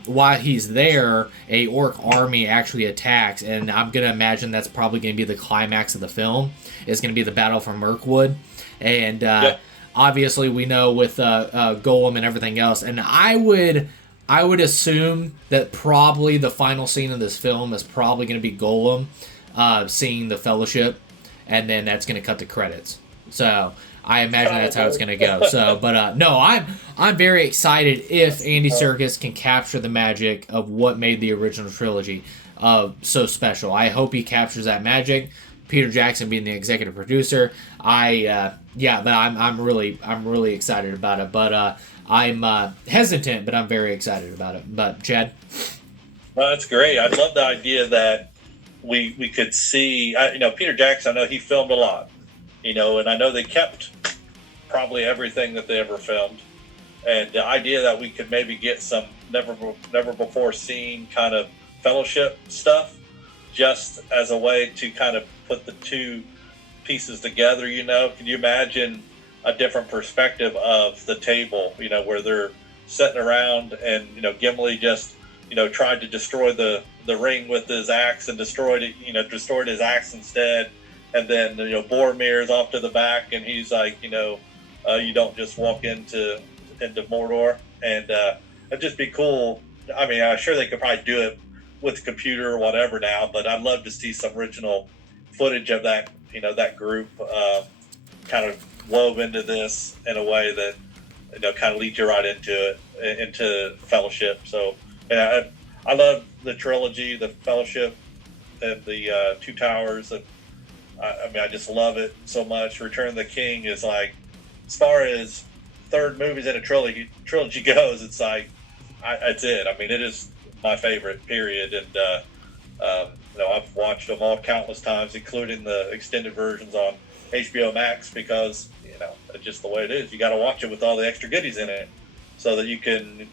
while he's there, a orc army actually attacks, and I'm going to imagine that's probably going to be the climax of the film. It's going to be the battle for Mirkwood, and. Obviously, we know with Golem and everything else, and I would assume that probably the final scene of this film is probably going to be Golem seeing the Fellowship, and then that's going to cut the credits. So I imagine that's how it's going to go. So, but no, I'm very excited if Andy Serkis can capture the magic of what made the original trilogy so special. I hope he captures that magic. Peter Jackson being the executive producer, but I'm really excited about it. But I'm hesitant, but I'm very excited about it. But Chad, well, that's great. I love the idea that we could see. Peter Jackson. I know he filmed a lot. And I know they kept probably everything that they ever filmed. And the idea that we could maybe get some never before seen kind of Fellowship stuff, just as a way to kind of put the two pieces together. Can you imagine a different perspective of the table, where they're sitting around and Gimli just tried to destroy the ring with his axe and destroyed his axe instead, and then Boromir's off to the back and he's like, you don't just walk into Mordor, and it'd just be cool. I mean, I'm sure they could probably do it with the computer or whatever now, but I'd love to see some original footage of that, that group kind of wove into this in a way that kind of leads you right into it, into Fellowship. So I love the trilogy, the Fellowship, and the Two Towers. And I just love it so much. Return of the King is like, as far as third movies in a trilogy goes, it's like it's it. I mean, it is my favorite, period. And I've watched them all countless times, including the extended versions on HBO Max, because it's just the way it is. You got to watch it with all the extra goodies in it, so that you can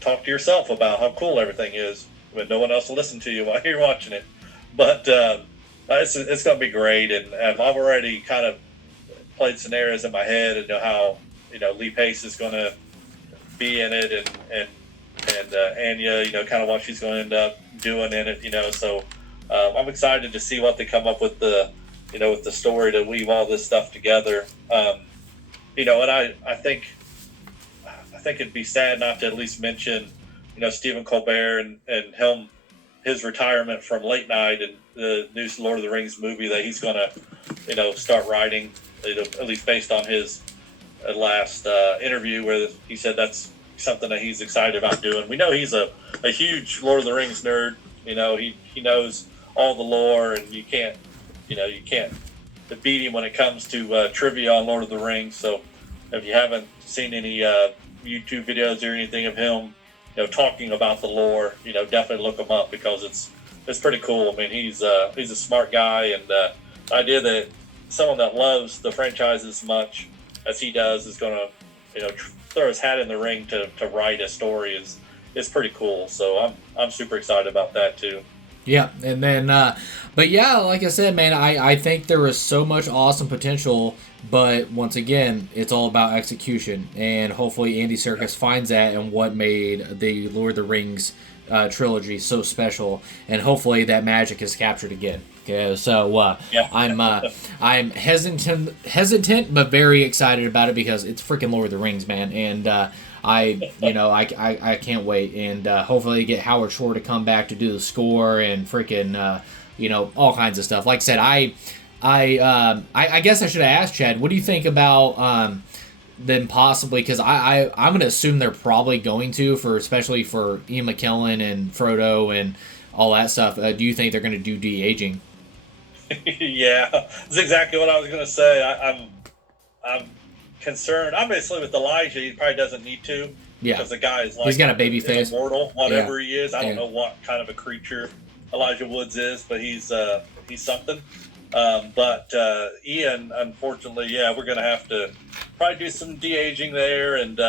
talk to yourself about how cool everything is, when no one else will listen to you while you're watching it. But it's going to be great, and I've already kind of played scenarios in my head and know how Lee Pace is going to be in it, and Anya, kind of what she's going to end up doing in it, So I'm excited to see what they come up with with the story to weave all this stuff together. And I think it'd be sad not to at least mention, Stephen Colbert and his retirement from late night and the new Lord of the Rings movie that he's going to, start writing, at least based on his last interview, where he said that's something that he's excited about doing. We know he's a huge Lord of the Rings nerd. He knows all the lore, and you can't beat him when it comes to trivia on Lord of the Rings. So if you haven't seen any YouTube videos or anything of him, talking about the lore, definitely look him up, because it's pretty cool. I mean, he's a smart guy, and the idea that someone that loves the franchise as much as he does is going to, throw his hat in the ring to write a story is pretty cool. So I'm super excited about that too. Yeah, and then, but yeah, like I said, man, I think there is so much awesome potential, but once again, it's all about execution, and hopefully Andy Serkis finds that and what made the Lord of the Rings trilogy so special, and hopefully that magic is captured again. Okay, so I'm hesitant, but very excited about it, because it's freaking Lord of the Rings, man, and I can't wait, and hopefully get Howard Shore to come back to do the score and freaking all kinds of stuff. Like I said, I guess I should have asked Chad, what do you think about them possibly, because I'm going to assume they're probably going to, especially for Ian McKellen and Frodo and all that stuff. Do you think they're going to do de-aging? Yeah, that's exactly what I was going to say. I'm concerned. Obviously, with Elijah, he probably doesn't need to. Yeah. Because the guy is like, he's got a baby face. Immortal, whatever he is. I don't know what kind of a creature Elijah Woods is, but he's something. But Ian, unfortunately, we're going to have to probably do some de-aging there, and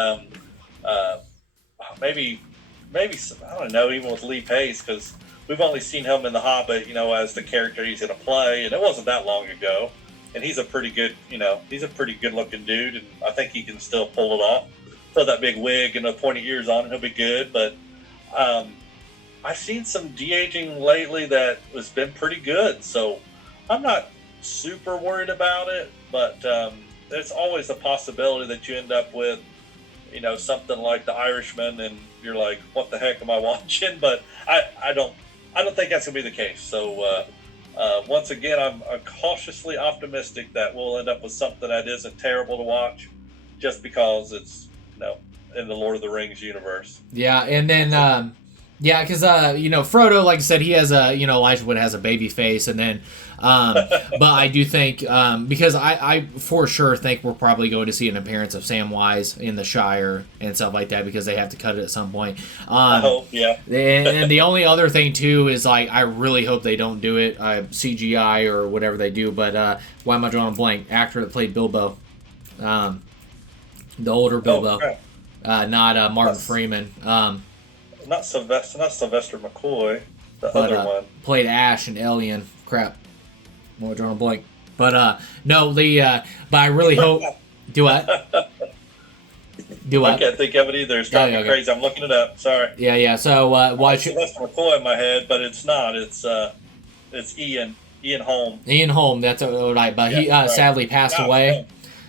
maybe I don't know, even with Lee Pace, because we've only seen him in The Hobbit, as the character he's going to play, and it wasn't that long ago. And he's a pretty good looking dude, and I think he can still pull it off. Throw that big wig and the pointy ears on, and he'll be good. But I've seen some de-aging lately that has been pretty good, so I'm not super worried about it. But there's always a possibility that you end up with, something like The Irishman, and you're like, "What the heck am I watching?" But I don't think that's gonna be the case. So once again, I'm cautiously optimistic that we'll end up with something that isn't terrible to watch, just because it's in the Lord of the Rings universe. Yeah, and then because Frodo, like I said, he has Elijah Wood has a baby face, and then but I do think because I for sure think we're probably going to see an appearance of Samwise in the Shire and stuff like that, because they have to cut it at some point. I hope, yeah. And the only other thing too is, like, I really hope they don't do it CGI or whatever they do. But why am I drawing a blank? Actor that played Bilbo, the older Bilbo, not Martin Freeman. Not Sylvester McCoy. The other one played Ash and Alien. Crap. More drawing a blank. But no, but I really hope. Do what? Do what? I can't think of it either. It's driving me crazy. I'm looking it up. Sorry. Yeah. So watch Sylvester McCoy in my head, but it's not. It's Ian Holm. Ian Holm. That's right. But he sadly passed away.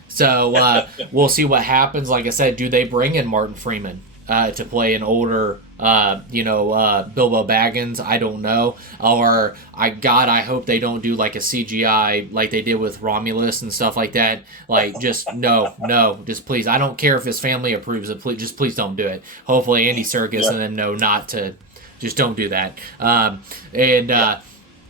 So we'll see what happens. Like I said, do they bring in Martin Freeman to play an older, Bilbo Baggins? I don't know. Or I hope they don't do like a CGI like they did with Romulus and stuff like that. Like, just no, just please. I don't care if his family approves it. Please don't do it. Hopefully Andy Serkis and them know not to. Just don't do that.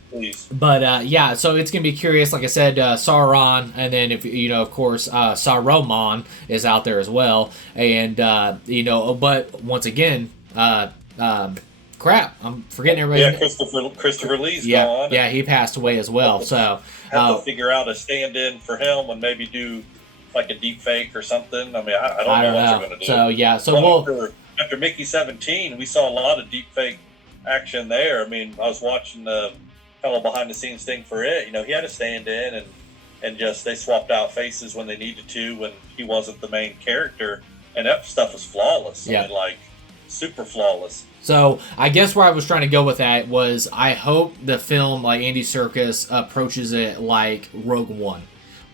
Please. But so it's gonna be curious. Like I said, Sauron, and then if of course, Saruman is out there as well. And but once again, crap, I'm forgetting everybody. Yeah, Christopher Lee's gone. gone. Yeah, he passed away as well. So have to figure out a stand-in for him and maybe do like a deep fake or something. I mean, I don't know what you're gonna do. So after Mickey 17, we saw a lot of deep fake action there. I mean, I was watching the kind of behind the scenes thing for it. He had a stand in and just they swapped out faces when they needed to when he wasn't the main character, and that stuff was flawless. Yeah. I mean, like, super flawless. So I guess where I was trying to go with that was, I hope the film, like Andy Serkis, approaches it like Rogue One.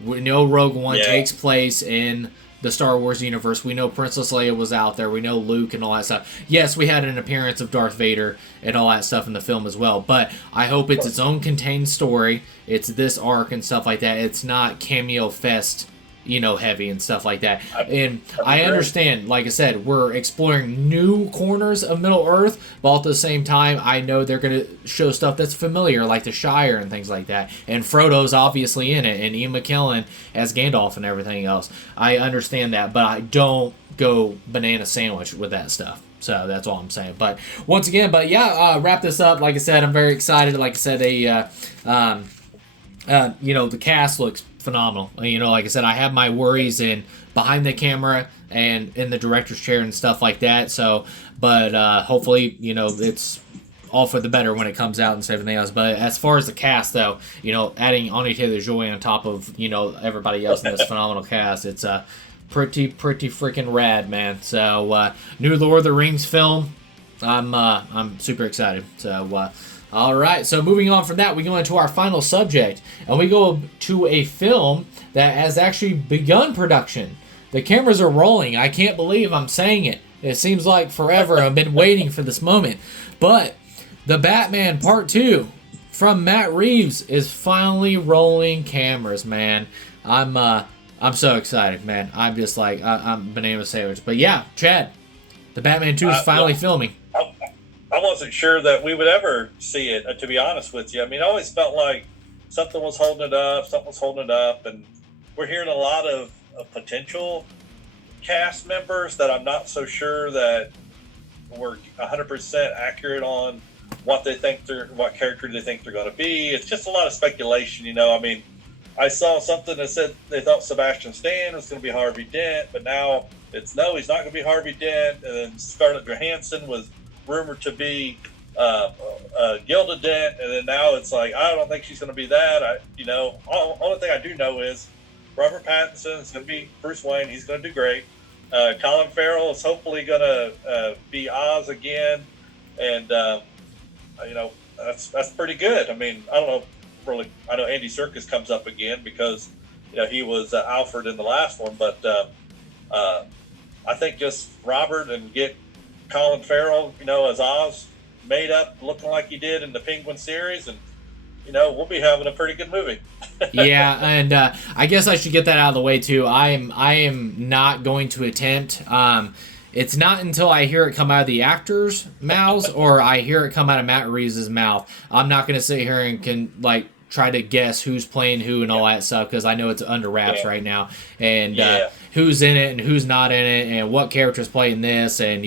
We know Rogue One takes place in the Star Wars universe. We know Princess Leia was out there. We know Luke and all that stuff. Yes, we had an appearance of Darth Vader and all that stuff in the film as well. But I hope it's its own contained story. It's this arc and stuff like that. It's not cameo fest, heavy and stuff like that. And I understand, like I said, we're exploring new corners of Middle Earth, but at the same time, I know they're going to show stuff that's familiar, like the Shire and things like that. And Frodo's obviously in it, and Ian McKellen as Gandalf and everything else. I understand that, but I don't go banana sandwich with that stuff. So that's all I'm saying. But once again, wrap this up. Like I said, I'm very excited. Like I said, the cast looks phenomenal. Like I said, I have my worries in behind the camera and in the director's chair and stuff like that. So, but hopefully, it's all for the better when it comes out and everything else. But as far as the cast, though, adding Anya Taylor-Joy on top of everybody else in this phenomenal cast, it's pretty freaking rad, man. So, new Lord of the Rings film, I'm super excited. So. All right, so moving on from that, we go into our final subject, and we go to a film that has actually begun production. The cameras are rolling. I can't believe I'm saying it. It seems like forever. I've been waiting for this moment. But The Batman Part 2 from Matt Reeves is finally rolling cameras, man. I'm so excited, man. I'm just like, I'm banana sandwich. But yeah, Chad, The Batman 2 is finally filming. I wasn't sure that we would ever see it, to be honest with you. I mean, I always felt like something was holding it up, and we're hearing a lot of potential cast members that I'm not so sure that we're 100% accurate on what character they think they're going to be. It's just a lot of speculation, you know. I mean, I saw something that said they thought Sebastian Stan was going to be Harvey Dent, but now it's no, he's not going to be Harvey Dent. And then Scarlett Johansson was rumored to be Gilda Dent, and then now it's like I don't think she's going to be that. Only thing I do know is Robert Pattinson is going to be Bruce Wayne. He's going to do great. Colin Farrell is hopefully going to be Oz again, and that's pretty good. I mean, I don't know really. I know Andy Serkis comes up again because he was Alfred in the last one, but I think just Robert and get Colin Farrell, as Oz, made up looking like he did in the Penguin series, and we'll be having a pretty good movie. Yeah, and I guess I should get that out of the way too. I am not going to attempt. It's not until I hear it come out of the actors' mouths or I hear it come out of Matt Reeves' mouth. I'm not going to sit here and try to guess who's playing who and all that stuff, because I know it's under wraps right now, and who's in it and who's not in it, and what characters playing this, and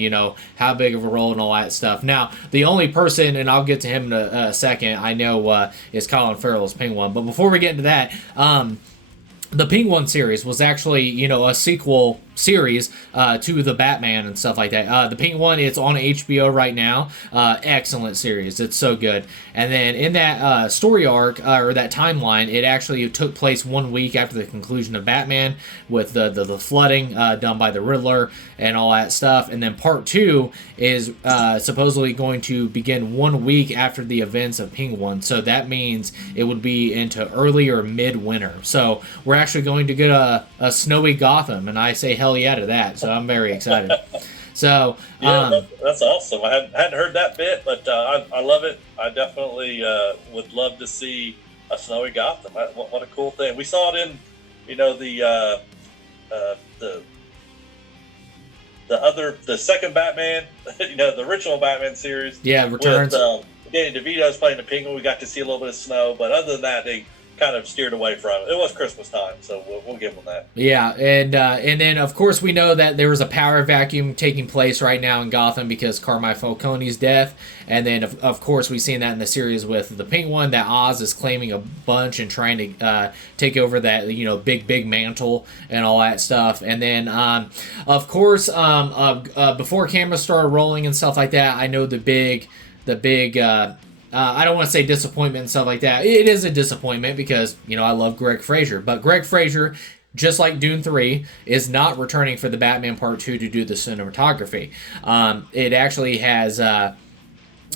how big of a role and all that stuff. Now, the only person, and I'll get to him in a second, I know is Colin Farrell's Penguin. But before we get into that, the Penguin series was actually, a sequel series to the Batman and stuff like that. The Penguin, it's on HBO right now. Excellent series. It's so good. And then in that story arc, or that timeline, it actually took place 1 week after the conclusion of Batman, with the flooding done by the Riddler and all that stuff. And then part 2 is supposedly going to begin 1 week after the events of Penguin. So that means it would be into early or midwinter. So we're actually going to get a snowy Gotham, and I say hell yeah to that. So I'm very excited. So that's awesome. I hadn't heard that bit, but I love it. I definitely would love to see a snowy Gotham. What a cool thing. We saw it in the second Batman, the original Batman series. Yeah, Returns. With Danny DeVito's playing the Penguin. We got to see a little bit of snow, but other than that, they kind of steered away from it. It was Christmas time, so we'll give them that. Yeah, and then of course we know that there was a power vacuum taking place right now in Gotham because Carmine Falcone's death, and then of course we've seen that in the series with the Penguin, that Oz is claiming a bunch and trying to take over that big mantle and all that stuff, and then of course before cameras started rolling and stuff like that, I know the big. I don't want to say disappointment and stuff like that. It is a disappointment because, I love Greg Fraser. But Greg Fraser, just like Dune 3, is not returning for the Batman Part 2 to do the cinematography. It actually has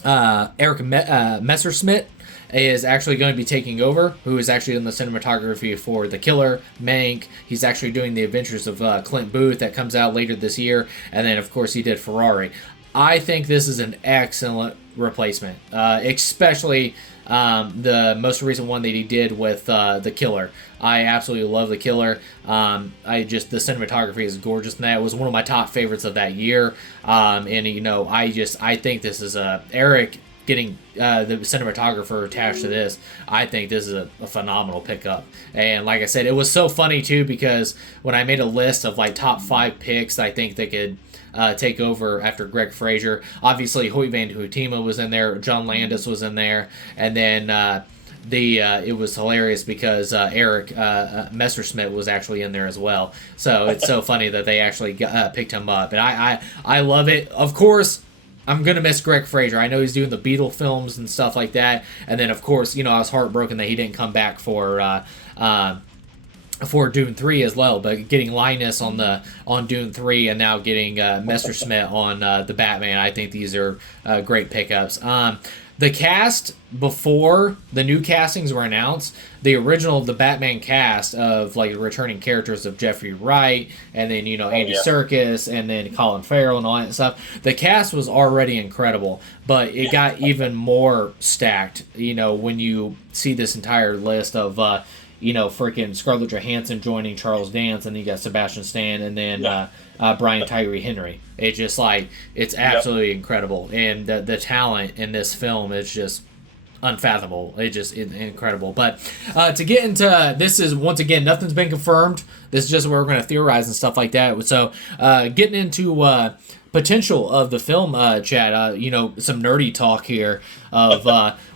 Eric Messerschmidt is actually going to be taking over, who is actually in the cinematography for The Killer, Mank. He's actually doing The Adventures of Clint Booth that comes out later this year. And then, of course, he did Ferrari. I think this is an excellent replacement, especially the most recent one that he did with The Killer. I absolutely love The Killer. The cinematography is gorgeous, and that was one of my top favorites of that year. I think this is Eric getting the cinematographer attached to this. I think this is a phenomenal pickup. And like I said, it was so funny too, because when I made a list of top 5 picks I think they could take over after Greg Fraser, obviously Hoyt Van Hoytema was in there, John Landis was in there, and then it was hilarious because Eric Messerschmidt was actually in there as well. So it's so funny that they actually picked him up, and I love it. Of course, I'm going to miss Greg Fraser. I know he's doing the Beatle films and stuff like that, and then of course, I was heartbroken that he didn't come back for Dune 3 as well, but getting Linus on Dune 3 and now getting Messerschmidt on the Batman, I think these are great pickups. The cast, before the new castings were announced, the Batman cast of returning characters of Jeffrey Wright, and then Andy Serkis, and then Colin Farrell and all that stuff, the cast was already incredible, but it got even more stacked when you see this entire list of freaking Scarlett Johansson joining Charles Dance, and then you got Sebastian Stan, and then Brian Tyree Henry. It's just it's absolutely incredible, and the talent in this film is just unfathomable. It just incredible. But to get into this is once again nothing's been confirmed. This is just where we're going to theorize and stuff like that. So getting into potential of the film, Chad. Some nerdy talk here of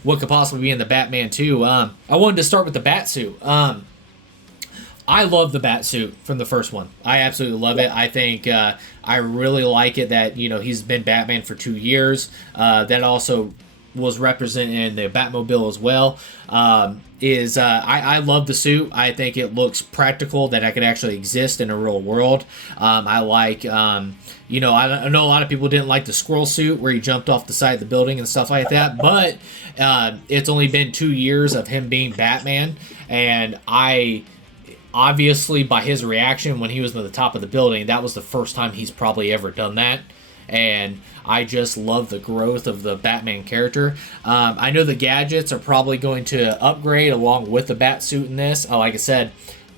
what could possibly be in the Batman 2. I wanted to start with the Batsuit. I love the Batsuit from the first one. I absolutely love it. I think I really like it that he's been Batman for 2 years. That also was represented in the Batmobile as well. I love the suit. I think it looks practical, that it could actually exist in a real world. I like, I know a lot of people didn't like the squirrel suit where he jumped off the side of the building and stuff like that, but it's only been 2 years of him being Batman, and obviously by his reaction when he was at the top of the building, that was the first time he's probably ever done that. And I just love the growth of the Batman character. I know the gadgets are probably going to upgrade along with the Batsuit in this. Like I said,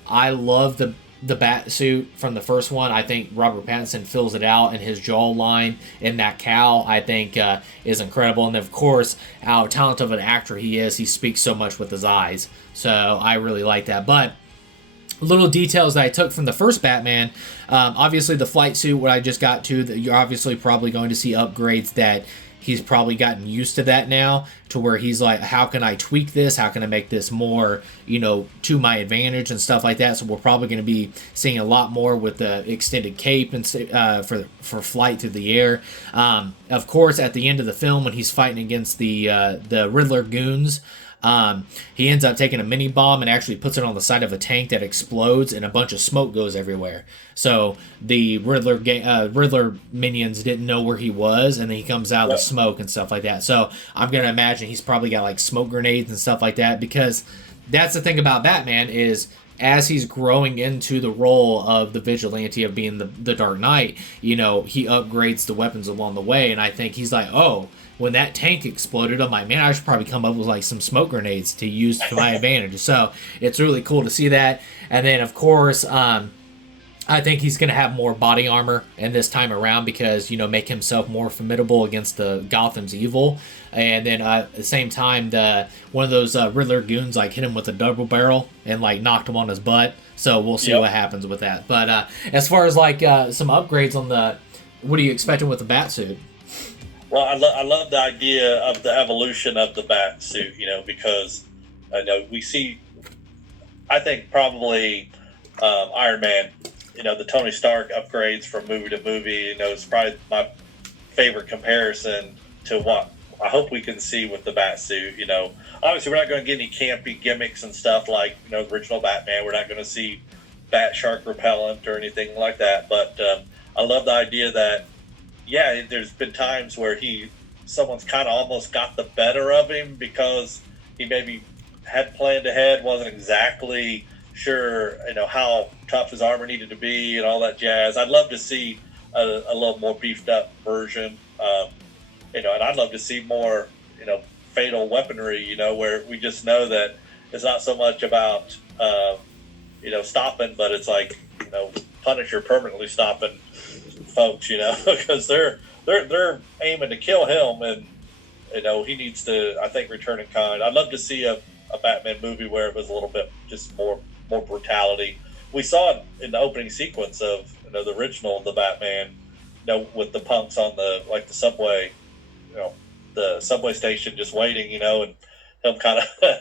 I love the Batsuit from the first one. I think Robert Pattinson fills it out, and his jawline in that cowl, I think, is incredible. And of course, how talented of an actor he is. He speaks so much with his eyes. So I really like that. But little details that I took from the first Batman, obviously the flight suit, what I just got to, that you're obviously probably going to see upgrades that he's probably gotten used to that now, to where he's like, how can I tweak this? How can I make this more, to my advantage and stuff like that? So we're probably going to be seeing a lot more with the extended cape and for flight through the air. Of course, at the end of the film, when he's fighting against the Riddler goons, he ends up taking a mini bomb and actually puts it on the side of a tank that explodes, and a bunch of smoke goes everywhere. So the Riddler minions didn't know where he was, and then he comes out of the smoke and stuff like that. So I'm gonna imagine he's probably got like smoke grenades and stuff like that, because that's the thing about Batman is, as he's growing into the role of the vigilante of being the Dark Knight, he upgrades the weapons along the way, and I think he's like, oh, when that tank exploded, I'm like, man, I should probably come up with like some smoke grenades to use to my advantage. So it's really cool to see that. And then, of course, I think he's going to have more body armor in this time around, because, make himself more formidable against the Gotham's evil. And then at the same time, one of those Riddler goons like hit him with a double barrel and like knocked him on his butt. So we'll see what happens with that. But as far as like some upgrades on what are you expecting with the Batsuit? Well, I love the idea of the evolution of the Batsuit, because I know we see, I think probably Iron Man, the Tony Stark upgrades from movie to movie, it's probably my favorite comparison to what I hope we can see with the Batsuit. Obviously we're not going to get any campy gimmicks and stuff like, the original Batman. We're not going to see bat shark repellent or anything like that. But I love the idea that, there's been times where someone's kind of almost got the better of him because he maybe had planned ahead, wasn't exactly sure, how tough his armor needed to be and all that jazz. I'd love to see a little more beefed up version, and I'd love to see more, fatal weaponry, where we just know that it's not so much about, stopping, but it's like, Punisher permanently stopping folks, because they're aiming to kill him, and he needs to, I think, return in kind. I'd love to see a Batman movie where it was a little bit just more brutality. We saw it in the opening sequence of the original The Batman, with the punks on the subway, the subway station just waiting, and him kind of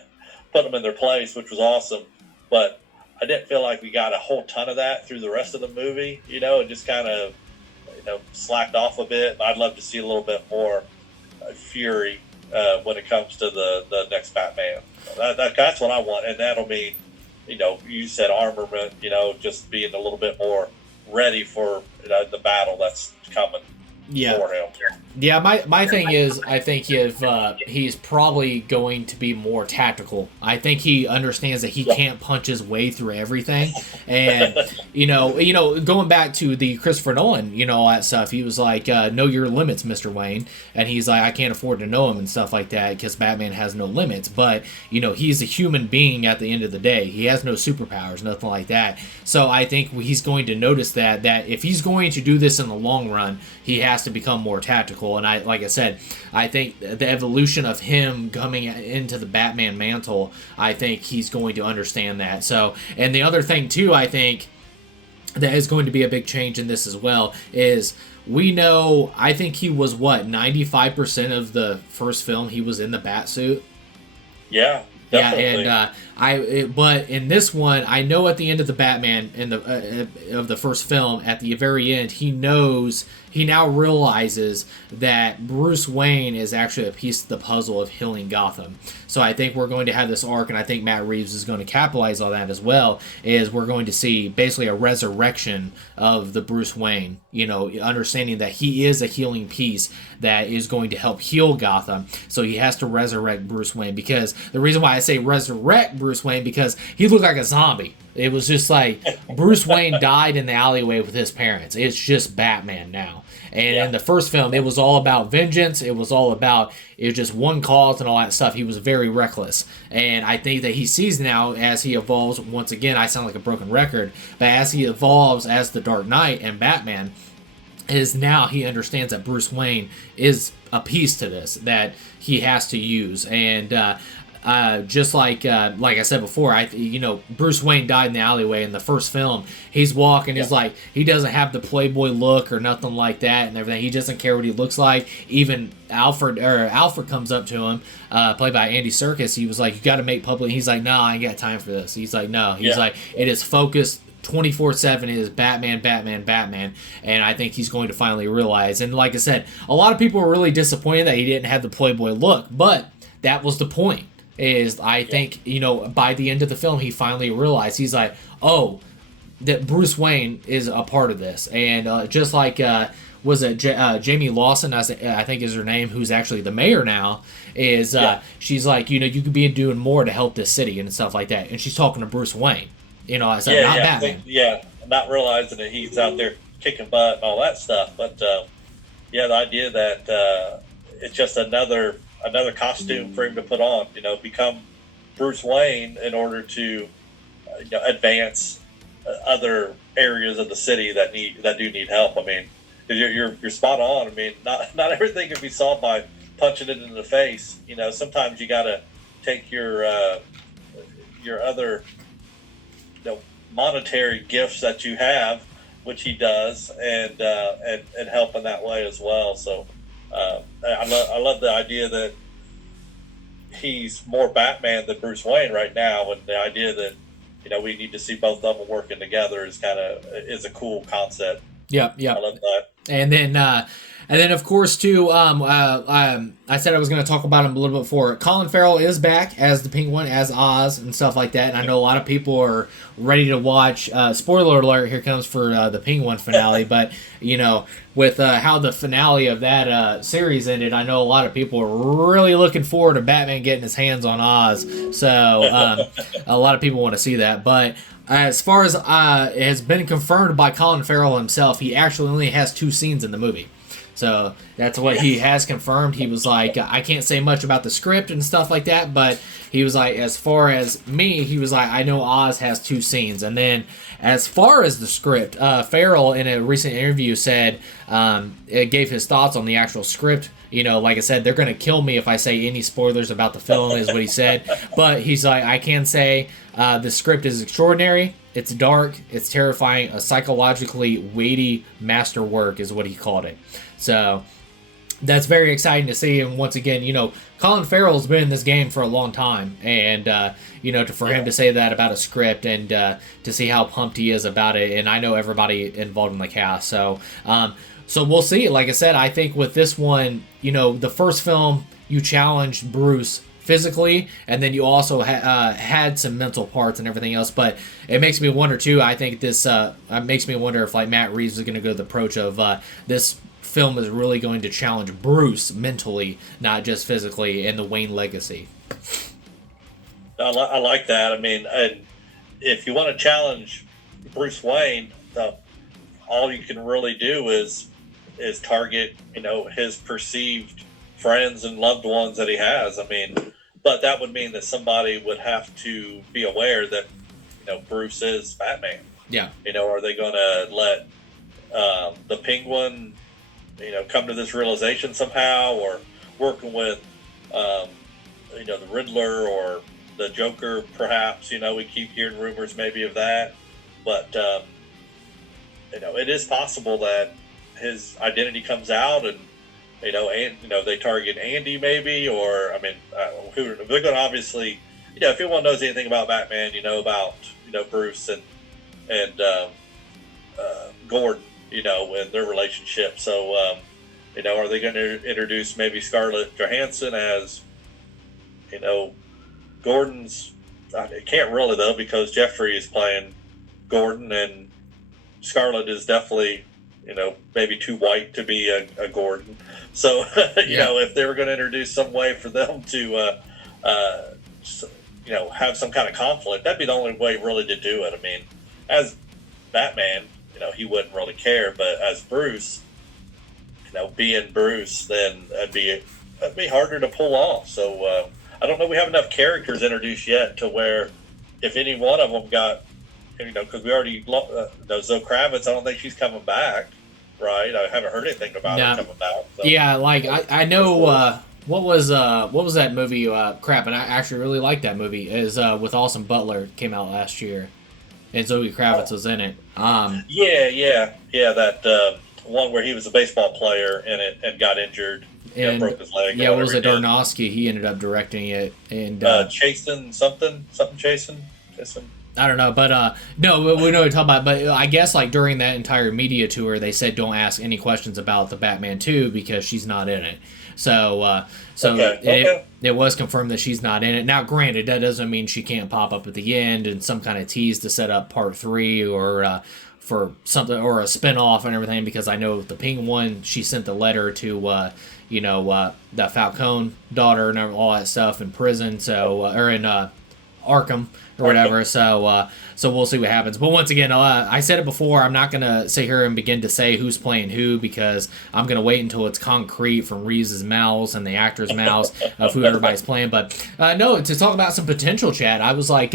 put them in their place, which was awesome. But I didn't feel like we got a whole ton of that through the rest of the movie, and just kind of, slacked off a bit. I'd love to see a little bit more fury when it comes to the next Batman. That's what I want, and that'll mean, you said armament, just being a little bit more ready for the battle that's coming for him. Yeah, my thing is, I think if he's probably going to be more tactical. I think he understands that he can't punch his way through everything, and going back to the Christopher Nolan, all that stuff. He was like, "Know your limits, Mr. Wayne," and he's like, "I can't afford to know him and stuff like that because Batman has no limits." But he's a human being at the end of the day. He has no superpowers, nothing like that. So I think he's going to notice that if he's going to do this in the long run, he has has to become more tactical. And like I said, I think the evolution of him coming into the Batman mantle, I think he's going to understand that. So, and the other thing too, I think that is going to be a big change in this as well is we know, I think he was 95% of the first film he was in the bat suit. Yeah. Definitely. Yeah, and but in this one, I know at the end of the Batman of the first film, at the very end, he now realizes that Bruce Wayne is actually a piece of the puzzle of healing Gotham. So I think we're going to have this arc, and I think Matt Reeves is going to capitalize on that as well, is we're going to see basically a resurrection of the Bruce Wayne, understanding that he is a healing piece that is going to help heal Gotham. So he has to resurrect Bruce Wayne, because the reason why I say resurrect Bruce Wayne, because he looked like a zombie. It was just like Bruce Wayne died in the alleyway with his parents. It's just Batman now. And in the first film, it was all about vengeance. It was just one cause and all that stuff. He was very reckless. And I think that he sees now, as he evolves, once again, I sound like a broken record, but as he evolves as the Dark Knight and Batman, is now he understands that Bruce Wayne is a piece to this that he has to use. And just like I said before, Bruce Wayne died in the alleyway in the first film. He's walking, he's like, he doesn't have the playboy look or nothing like that and everything. He doesn't care what he looks like. Even Alfred comes up to him, played by Andy Serkis. He was like, you got to make public. He's like, no, I ain't got time for this. He's like, no. He's like, it is focused 24/7. It is Batman, Batman, Batman, and I think he's going to finally realize. And like I said, a lot of people were really disappointed that he didn't have the playboy look, but that was the point. I think, by the end of the film, he finally realized, he's like, oh, that Bruce Wayne is a part of this. And just like, was it Jamie Lawson, I think is her name, who's actually the mayor now, she's like, you could be doing more to help this city and stuff like that. And she's talking to Bruce Wayne, I said, not Batman. Not realizing that he's out there kicking butt and all that stuff. But, the idea that it's just another costume for him to put on, become Bruce Wayne in order to advance other areas of the city that do need help. I mean, you're spot on. I mean, not everything can be solved by punching it in the face. Sometimes you got to take your other monetary gifts that you have, which he does, and help in that way as well. So. I love the idea that he's more Batman than Bruce Wayne right now, and the idea that we need to see both of them working together is a cool concept. Yeah. I love that. And then of course too, I said I was going to talk about him a little bit before. Colin Farrell is back as the Penguin, as Oz and stuff like that. And I know a lot of people are ready to watch. Spoiler alert! Here comes for the Penguin finale. But with how the finale of that series ended, I know a lot of people are really looking forward to Batman getting his hands on Oz. So a lot of people want to see that. But as far as it has been confirmed by Colin Farrell himself, he actually only has 2 scenes in the movie. So that's what he has confirmed. He was like, I can't say much about the script and stuff like that, but he was like, as far as me, he was like, I know Oz has 2 scenes. And then as far as the script, Farrell in a recent interview said, it gave his thoughts on the actual script. Like I said, they're going to kill me if I say any spoilers about the film, is what he said. But he's like, I can say the script is extraordinary. It's dark. It's terrifying. A psychologically weighty masterwork is what he called it. So that's very exciting to see. And once again, Colin Farrell's been in this game for a long time. And, for him to say that about a script and to see how pumped he is about it. And I know everybody involved in the cast. So we'll see. Like I said, I think with this one, the first film, you challenged Bruce physically, and then you also had some mental parts and everything else. But it makes me wonder, too, I think this makes me wonder if Matt Reeves is going to go the approach of this film is really going to challenge Bruce mentally, not just physically, in the Wayne legacy. I like that. I mean, if you want to challenge Bruce Wayne, all you can really do is target, his perceived friends and loved ones that he has. I mean, but that would mean that somebody would have to be aware that, Bruce is Batman. Yeah. Are they going to let the Penguin come to this realization somehow, or working with, the Riddler or the Joker, perhaps. We keep hearing rumors maybe of that, but it is possible that his identity comes out, and they target Andy maybe, or who they're going to obviously, if anyone knows anything about Batman, about Bruce and Gordon, and their relationship. So, are they going to introduce maybe Scarlett Johansson as, Gordon's? It can't really though, because Jeffrey is playing Gordon, and Scarlett is definitely, maybe too white to be a Gordon. So, if they were going to introduce some way for them to, have some kind of conflict, that'd be the only way really to do it. I mean, as Batman, he wouldn't really care, but as Bruce, being Bruce, then that'd be harder to pull off. So, I don't know. We have enough characters introduced yet to where if any one of them got, because we already Zoe Kravitz, I don't think she's coming back, right? I haven't heard anything about her coming back. So. Yeah, like I know what was that movie? Crap, and I actually really liked that movie. Is with Austin Butler, came out last year, and Zoe Kravitz was in it. Yeah, that one where he was a baseball player in it and got injured. And broke his leg. Yeah, what was it? Darnowski. He ended up directing it, and Chasen. I don't know, but no, we know what you're talking about. But I guess like during that entire media tour, they said don't ask any questions about the Batman 2 because she's not in it. So it was confirmed that she's not in it. Now, granted, that doesn't mean she can't pop up at the end and some kind of tease to set up part 3 or for something, or a spin-off and everything, because I know the Ping one, she sent the letter to the Falcone daughter and all that stuff in prison, so or in Arkham or whatever. So we'll see what happens. But once again, I said it before, I'm not gonna sit here and begin to say who's playing who, because I'm gonna wait until it's concrete from Reeves' mouths and the actors' mouths of who everybody's playing. But no, to talk about some potential, Chad, I was like,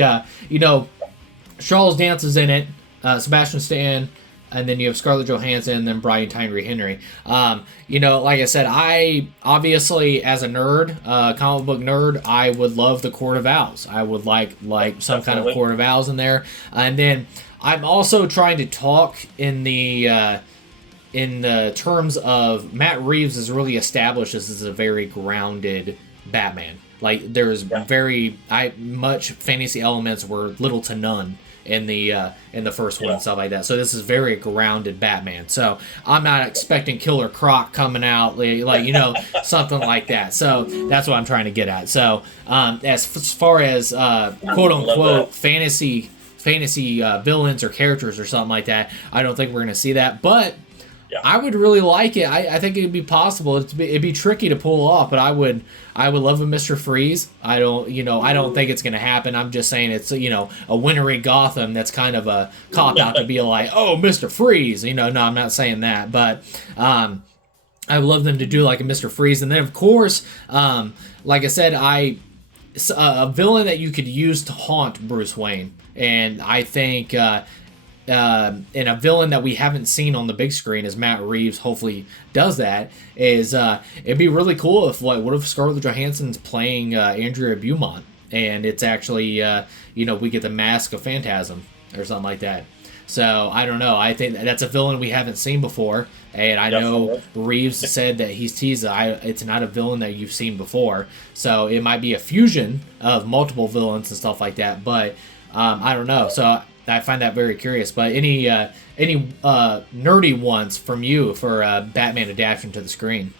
Charles Dance is in it, Sebastian Stan, and then you have Scarlett Johansson, and then Brian Tyree Henry. Like I said, I obviously, as a nerd, comic book nerd, I would love the Court of Owls. I would like some kind of Court of Owls in there. And then I'm also trying to talk in the terms of Matt Reeves is really established as a very grounded Batman. Like there's much fantasy elements were little to none in the first one and stuff like that. So this is very grounded Batman. So I'm not expecting Killer Croc coming out something like that. So that's what I'm trying to get at. So as far as quote unquote fantasy villains or characters or something like that, I don't think we're going to see that. But I would really like it. I think it'd be possible. It'd be tricky to pull off, but I would love a Mr. Freeze. I don't think it's going to happen. I'm just saying it's a wintry Gotham that's kind of a cop out to be like, oh, Mr. Freeze. No, I'm not saying that, but I would love them to do like a Mr. Freeze, and then of course, like I said, a villain that you could use to haunt Bruce Wayne, and I think. And a villain that we haven't seen on the big screen, as Matt Reeves hopefully does that, is it'd be really cool if what if Scarlett Johansson's playing Andrea Beaumont, and it's actually we get the Mask of Phantasm or something like that. So I don't know. I think that's a villain we haven't seen before, and I know Reeves said that he's teased it's not a villain that you've seen before. So it might be a fusion of multiple villains and stuff like that. But I don't know. So I find that very curious. But any nerdy ones from you for Batman adaptation to the screen?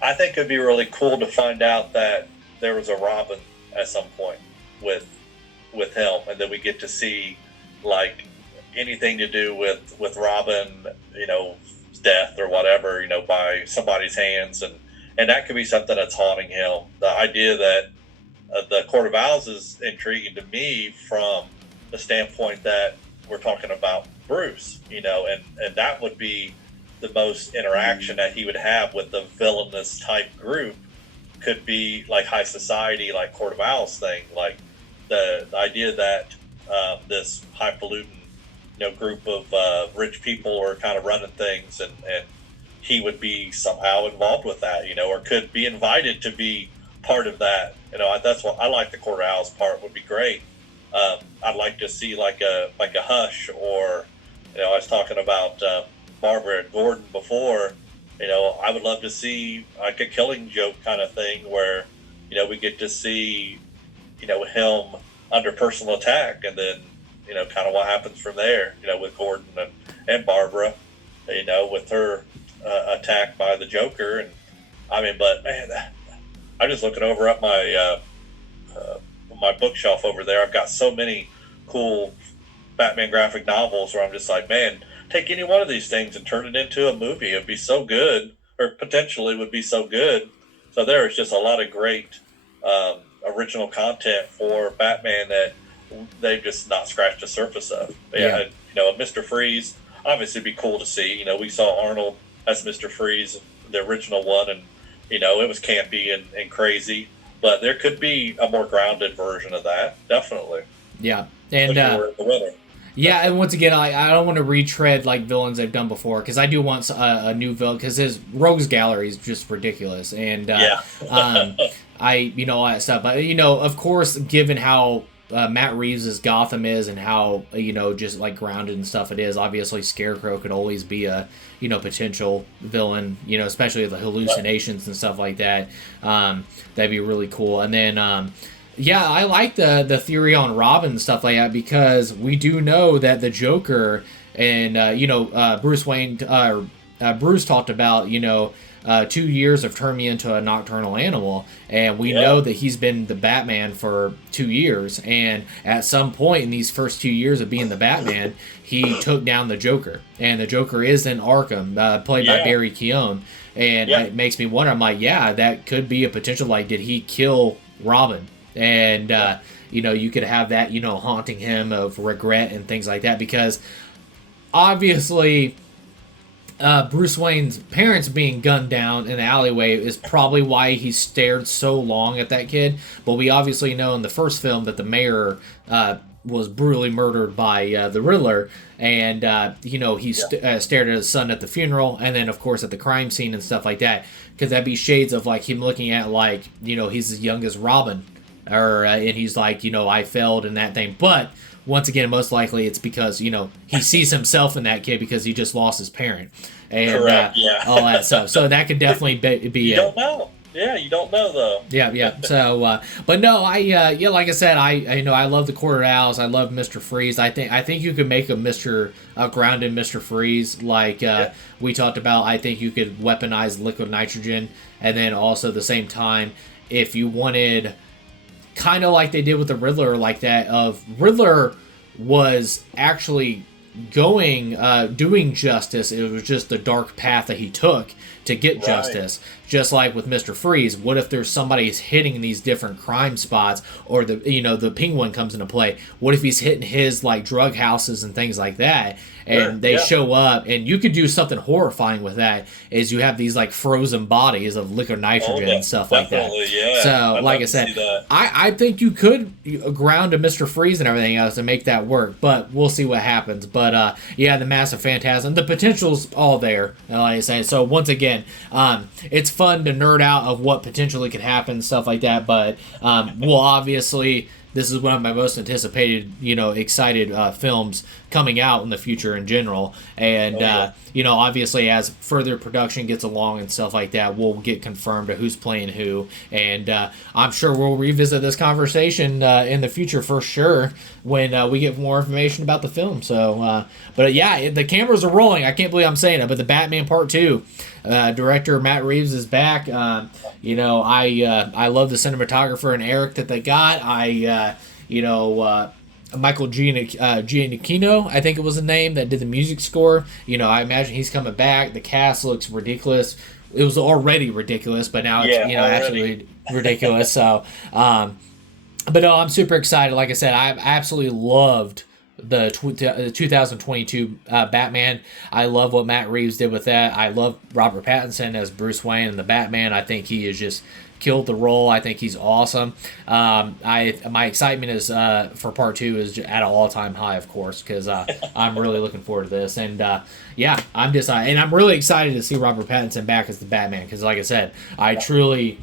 I think it'd be really cool to find out that there was a Robin at some point with him, and then we get to see like anything to do with Robin, death or whatever, by somebody's hands, and that could be something that's haunting him. The idea that the Court of Owls is intriguing to me from the standpoint that we're talking about Bruce, and that would be the most interaction that he would have with the villainous type group. Could be like high society, like Court of Owls thing, like the idea that this highfalutin, group of rich people are kind of running things, and he would be somehow involved with that, or could be invited to be part of that. That's what I like. The courthouse part would be great. I'd like to see like a Hush, or I was talking about Barbara and Gordon before. I would love to see like a Killing Joke kind of thing where we get to see him under personal attack, and then kind of what happens from there. With Gordon and Barbara, with her attack by the Joker. And but man, I'm just looking over at my bookshelf over there. I've got so many cool Batman graphic novels where I'm just like, man, take any one of these things and turn it into a movie. It'd be so good, or potentially would be so good. So there is just a lot of great original content for Batman that they've just not scratched the surface of. Yeah. Mr. Freeze, obviously it'd be cool to see. We saw Arnold as Mr. Freeze, the original one, and it was campy and crazy. But there could be a more grounded version of that, definitely. Yeah, and the winner. Yeah, and once again, I don't want to retread like villains they've done before, because I do want a new villain, because his Rogues Gallery is just ridiculous, and all that stuff. But of course, given how Matt Reeves' Gotham is, and how just like grounded and stuff it is, obviously Scarecrow could always be a potential villain, especially the hallucinations and stuff like that. That'd be really cool. And then yeah, I like the theory on Robin and stuff like that, because we do know that the Joker and Bruce Wayne, Bruce talked about 2 years of turning me into a nocturnal animal, and we know that he's been the Batman for 2 years, and at some point in these first 2 years of being the Batman, he took down the Joker, and the Joker is in Arkham, played by Barry Keoghan, and it makes me wonder. I'm like, that could be a potential. Like, did he kill Robin? And you could have that haunting him of regret and things like that, because obviously Bruce Wayne's parents being gunned down in the alleyway is probably why he stared so long at that kid. But we obviously know in the first film that the mayor was brutally murdered by the Riddler, and he stared at his son at the funeral, and then of course at the crime scene and stuff like that. Could that be shades of like him looking at like he's as young as Robin, or and he's like I failed in that thing, but once again, most likely it's because, he sees himself in that kid because he just lost his parent. And all that stuff. So that could definitely be You don't know. Yeah, you don't know, though. Yeah. So, but no, like I said, I love the Quarter Owls. I love Mr. Freeze. I think you could make a grounded Mr. Freeze, like we talked about. I think you could weaponize liquid nitrogen, and then also at the same time, if you wanted, kind of like they did with the Riddler, like that of Riddler was actually doing justice. It was just the dark path that he took to get justice. Just like with Mr. Freeze, what if there's somebody hitting these different crime spots, or the Penguin comes into play? What if he's hitting his like drug houses and things like that, and they show up, and you could do something horrifying with that, is you have these like frozen bodies of liquid nitrogen and stuff like that. Yeah. So like I said, I think you could ground a Mr. Freeze and everything else and make that work, but we'll see what happens. But the Massive Phantasm, the potential's all there, like I said. So once again, it's fun to nerd out of what potentially could happen and stuff like that, but we'll obviously, this is one of my most anticipated, excited films coming out in the future in general. And, obviously as further production gets along and stuff like that, we'll get confirmed of who's playing who. And I'm sure we'll revisit this conversation in the future for sure when we get more information about the film. So, the cameras are rolling. I can't believe I'm saying it, but the Batman Part 2, director Matt Reeves is back. I love the cinematographer and Eric that they got. Michael Giannichino, I think it was the name, that did the music score. I imagine he's coming back. The cast looks ridiculous. It was already ridiculous, but now it's actually ridiculous. So, but no, I'm super excited. Like I said, I absolutely loved the 2022 Batman. I love what Matt Reeves did with that. I love Robert Pattinson as Bruce Wayne and the Batman. I think he is just killed the role. I think he's awesome. My excitement is for part 2 is at an all-time high, of course, because I'm really looking forward to this. And yeah, I'm just and I'm really excited to see Robert Pattinson back as the Batman, because like I said, I truly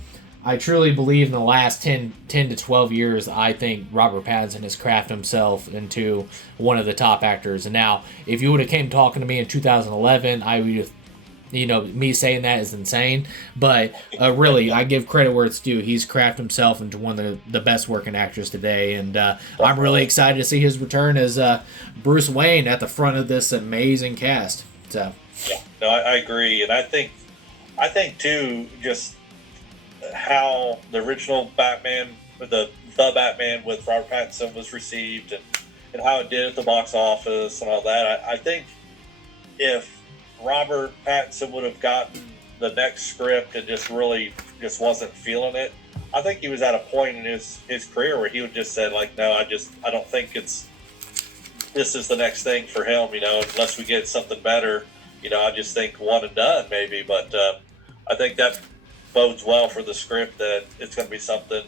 believe in the last 10 to 12 years, I think Robert Pattinson has crafted himself into one of the top actors. And now, if you would have came talking to me in 2011, I would have, me saying that is insane. But really, I give credit where it's due. He's crafted himself into one of the best working actors today. And I'm really excited to see his return as Bruce Wayne at the front of this amazing cast. So yeah, no, I agree. And I think too, just how the original Batman, the Batman with Robert Pattinson was received, and how it did at the box office and all that. I think if Robert Pattinson would have gotten the next script and just wasn't feeling it, I think he was at a point in his career where he would just said, like, no, I don't think this is the next thing for him, unless we get something better. I just think one and done maybe, but I think that bodes well for the script, that it's going to be something,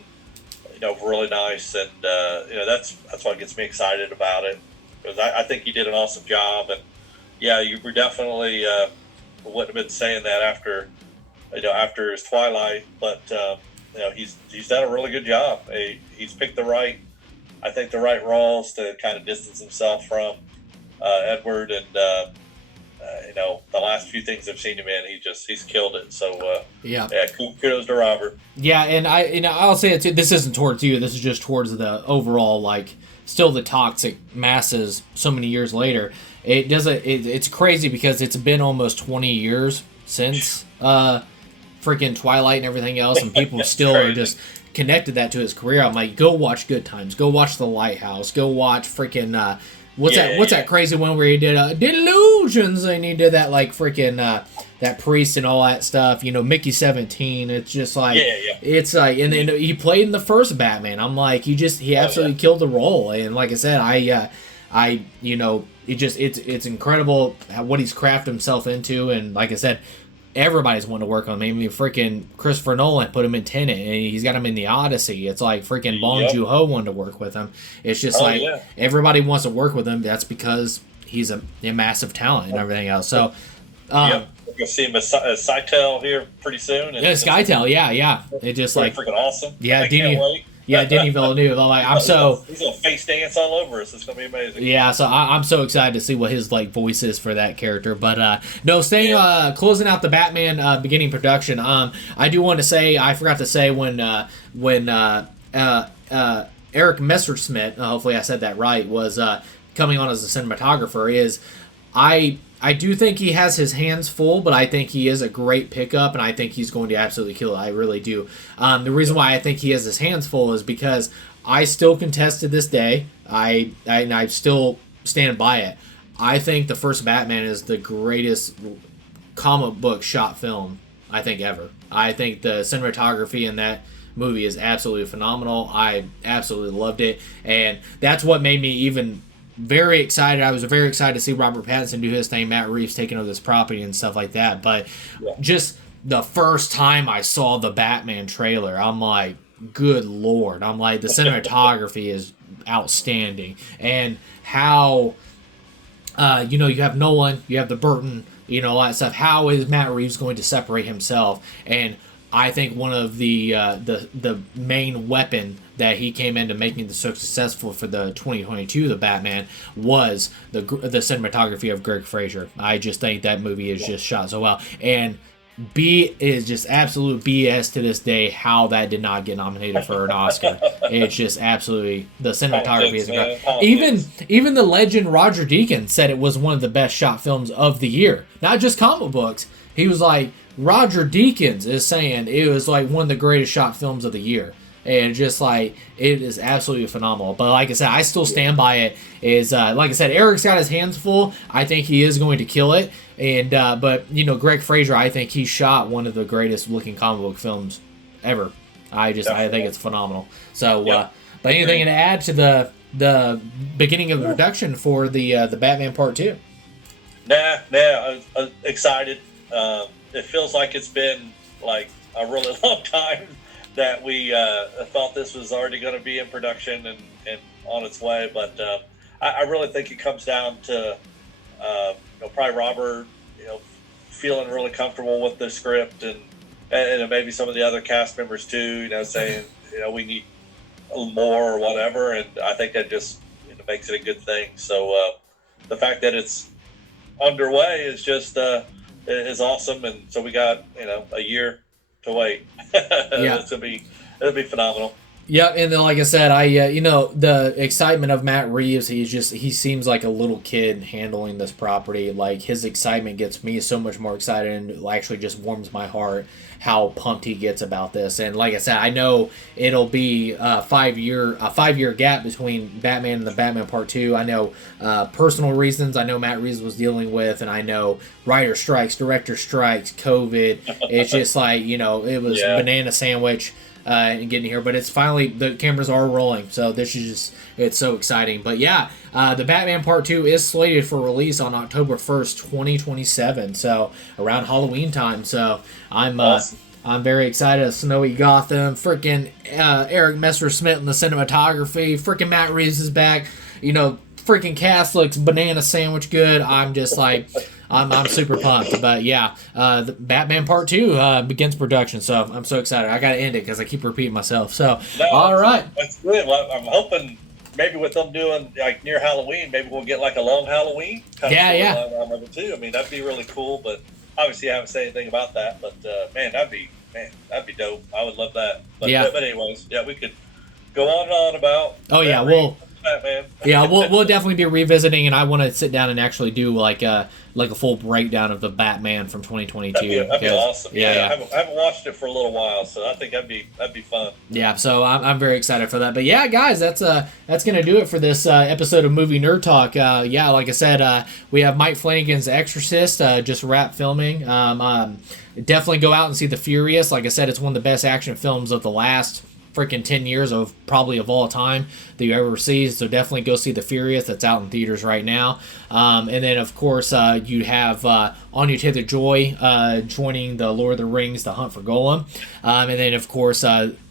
really nice, and that's what gets me excited about it, because I think he did an awesome job. And yeah, you were definitely wouldn't have been saying that after his Twilight, but he's done a really good job. He's picked the right roles to kind of distance himself from Edward, and the last few things I've seen him in, he's killed it. So yeah, kudos to Robert. Yeah, and I'll say it too. This isn't towards you. This is just towards the overall, like, still the toxic masses. So many years later, it doesn't. It's crazy because it's been almost 20 years since freaking Twilight and everything else, and people still are just connected that to his career. I'm like, go watch Good Times. Go watch The Lighthouse. Go watch freaking. What's that crazy one where he did Delusions, and he did that, like, freaking that priest and all that stuff, Mickey 17. It's just like it's like, and then he played in the first Batman. I'm like, he absolutely killed the role. And like I said, it's incredible what he's crafted himself into. And like I said, everybody's wanting to work on him. I mean, freaking Christopher Nolan put him in Tenet, and he's got him in The Odyssey. It's like freaking Bong Joon-ho wanted to work with him. It's just everybody wants to work with him. That's because he's a massive talent and everything else. So, we're going to see him as Scytale here pretty soon. And Scytale, yeah. It just like freaking awesome. Yeah, Denis Villeneuve. I'm so he's gonna face dance all over us. It's gonna be amazing. Yeah, so I'm so excited to see what his voice is for that character. But closing out the Batman beginning production. I do want to say, I forgot to say when Eric Messerschmidt, hopefully I said that right, was coming on as a cinematographer. Is I do think he has his hands full, but I think he is a great pickup, and I think he's going to absolutely kill it. I really do. The reason why I think he has his hands full is because I still contest to this day. I still stand by it. I think the first Batman is the greatest comic book shot film I think ever. I think the cinematography in that movie is absolutely phenomenal. I absolutely loved it, and that's what made me even very excited. I was very excited to see Robert Pattinson do his thing, Matt Reeves taking over this property and stuff like that. But just the first time I saw the Batman trailer, I'm like, good Lord. I'm like, the cinematography is outstanding. And how, you have Nolan, you have the Burton, all that stuff. How is Matt Reeves going to separate himself? And I think one of the main weapon that he came into making so successful for the 2022 the Batman was the cinematography of Greg Fraser. I just think that movie is just shot so well, and is just absolute BS to this day how that did not get nominated for an Oscar. It's just absolutely, the cinematography is incredible. Even the legend Roger Deakins said it was one of the best shot films of the year, not just comic books. He was like, Roger Deakins is saying it was like one of the greatest shot films of the year. And just like, it is absolutely phenomenal. But like I said, I still stand by it. Is like I said, Eric's got his hands full. I think he is going to kill it. And but Greg Fraser, I think he shot one of the greatest looking comic book films ever. I think it's phenomenal. So, but anything to add to the beginning of the production for the Batman Part 2? Nah, I'm excited. It feels like it's been like a really long time that we thought this was already going to be in production and on its way. But I really think it comes down to probably Robert, feeling really comfortable with the script, and maybe some of the other cast members too, saying, we need a little more or whatever. And I think that just makes it a good thing. So the fact that it's underway is just is awesome. And so we got, a year to wait. Yeah. It'll be phenomenal. Yeah, and then like I said, the excitement of Matt Reeves, he seems like a little kid handling this property. Like, his excitement gets me so much more excited, and actually just warms my heart how pumped he gets about this. And like I said, I know it'll be a 5-year gap between Batman and the Batman Part 2. I know personal reasons I know Matt Reeves was dealing with, and I know writer strikes, director strikes, COVID. It's just like, it was banana sandwich. And getting here, but it's finally, the cameras are rolling, so this is just, it's so exciting. But yeah, the Batman Part 2 is slated for release on October 1st, 2027, so around Halloween time. So I'm very excited. Snowy Gotham, freaking Eric Messer-Smith in the cinematography, freaking Matt Reeves is back, freaking cast looks banana sandwich good. I'm just like, I'm super pumped. But yeah, the Batman Part 2 begins production, so I'm so excited. I gotta end it because I keep repeating myself. So all right, that's good. Well, I'm hoping maybe with them doing like near Halloween, maybe we'll get like a long Halloween kind of of it too. I mean, that'd be really cool. But obviously, I haven't said anything about that. But that'd be dope. I would love that. But, but anyways, we could go on and on about. Oh yeah, we'll definitely be revisiting, and I want to sit down and actually do like a full breakdown of the Batman from 2022. That'd be awesome. I haven't watched it for a little while, so I think that'd be fun. Yeah, so I'm very excited for that. But yeah, guys, that's gonna do it for this episode of Movie Nerd Talk. Like I said, we have Mike Flanagan's Exorcist just wrapped filming. Definitely go out and see The Furious. Like I said, it's one of the best action films of the last freaking 10 years of all time that you ever see. So definitely go see The Furious. That's out in theaters right now. And then of course you have Anya Taylor-Joy joining the Lord of the Rings, The Hunt for Golem. And then of course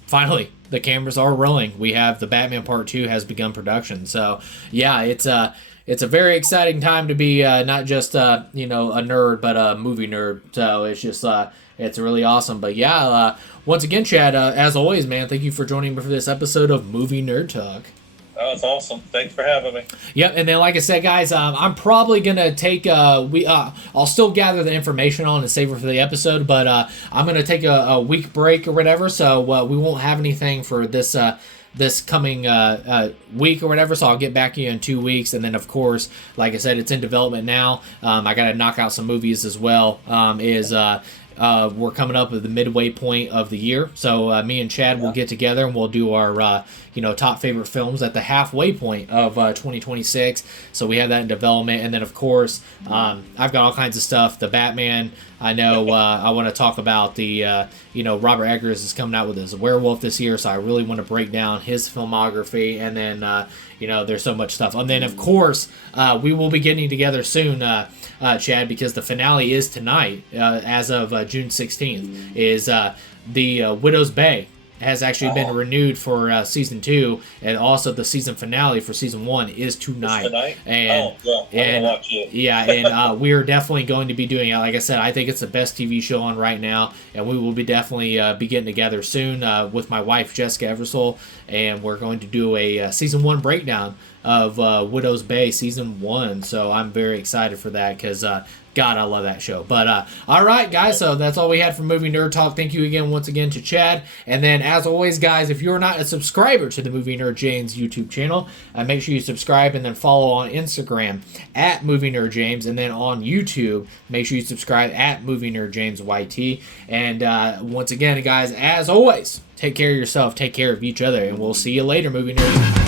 finally the cameras are rolling. We have the Batman Part 2 has begun production. So yeah, it's a very exciting time to be not just a nerd, but a movie nerd. So it's just it's really awesome. But yeah, once again, Chad, as always, man, thank you for joining me for this episode of Movie Nerd Talk. Oh, it's awesome. Thanks for having me. Yep, and then like I said, guys, I'm probably gonna take I'll still gather the information on and save it for the episode, but I'm gonna take a week break or whatever, so we won't have anything for this coming week or whatever, so I'll get back to you in 2 weeks. And then of course, like I said, it's in development now. I gotta knock out some movies as well. We're coming up at the midway point of the year, so me and Chad will get together and we'll do our top favorite films at the halfway point of 2026. So we have that in development. And then of course I've got all kinds of stuff. The Batman, I know I want to talk about the Robert Eggers is coming out with his Werewolf this year, so I really want to break down his filmography. And then there's so much stuff. And then of course we will be getting together soon, Chad, because the finale is tonight, as of June 16th, is the Widow's Bay has actually been renewed for season 2, and also the season finale for season 1 is tonight. And and we're definitely going to be doing it. Like I said, I think it's the best TV show on right now, and we will be definitely be getting together soon with my wife Jessica Eversole, and we're going to do a season 1 breakdown of Widow's Bay season 1. So I'm very excited for that because God, I love that show. But all right, guys, so that's all we had for Movie Nerd Talk. Thank you again, once again, to Chad. And then, as always, guys, if you're not a subscriber to the Movie Nerd James YouTube channel, make sure you subscribe and then follow on Instagram at Movie Nerd James, and then on YouTube, make sure you subscribe at Movie Nerd James YT. And once again, guys, as always, take care of yourself, take care of each other, and we'll see you later, Movie Nerds.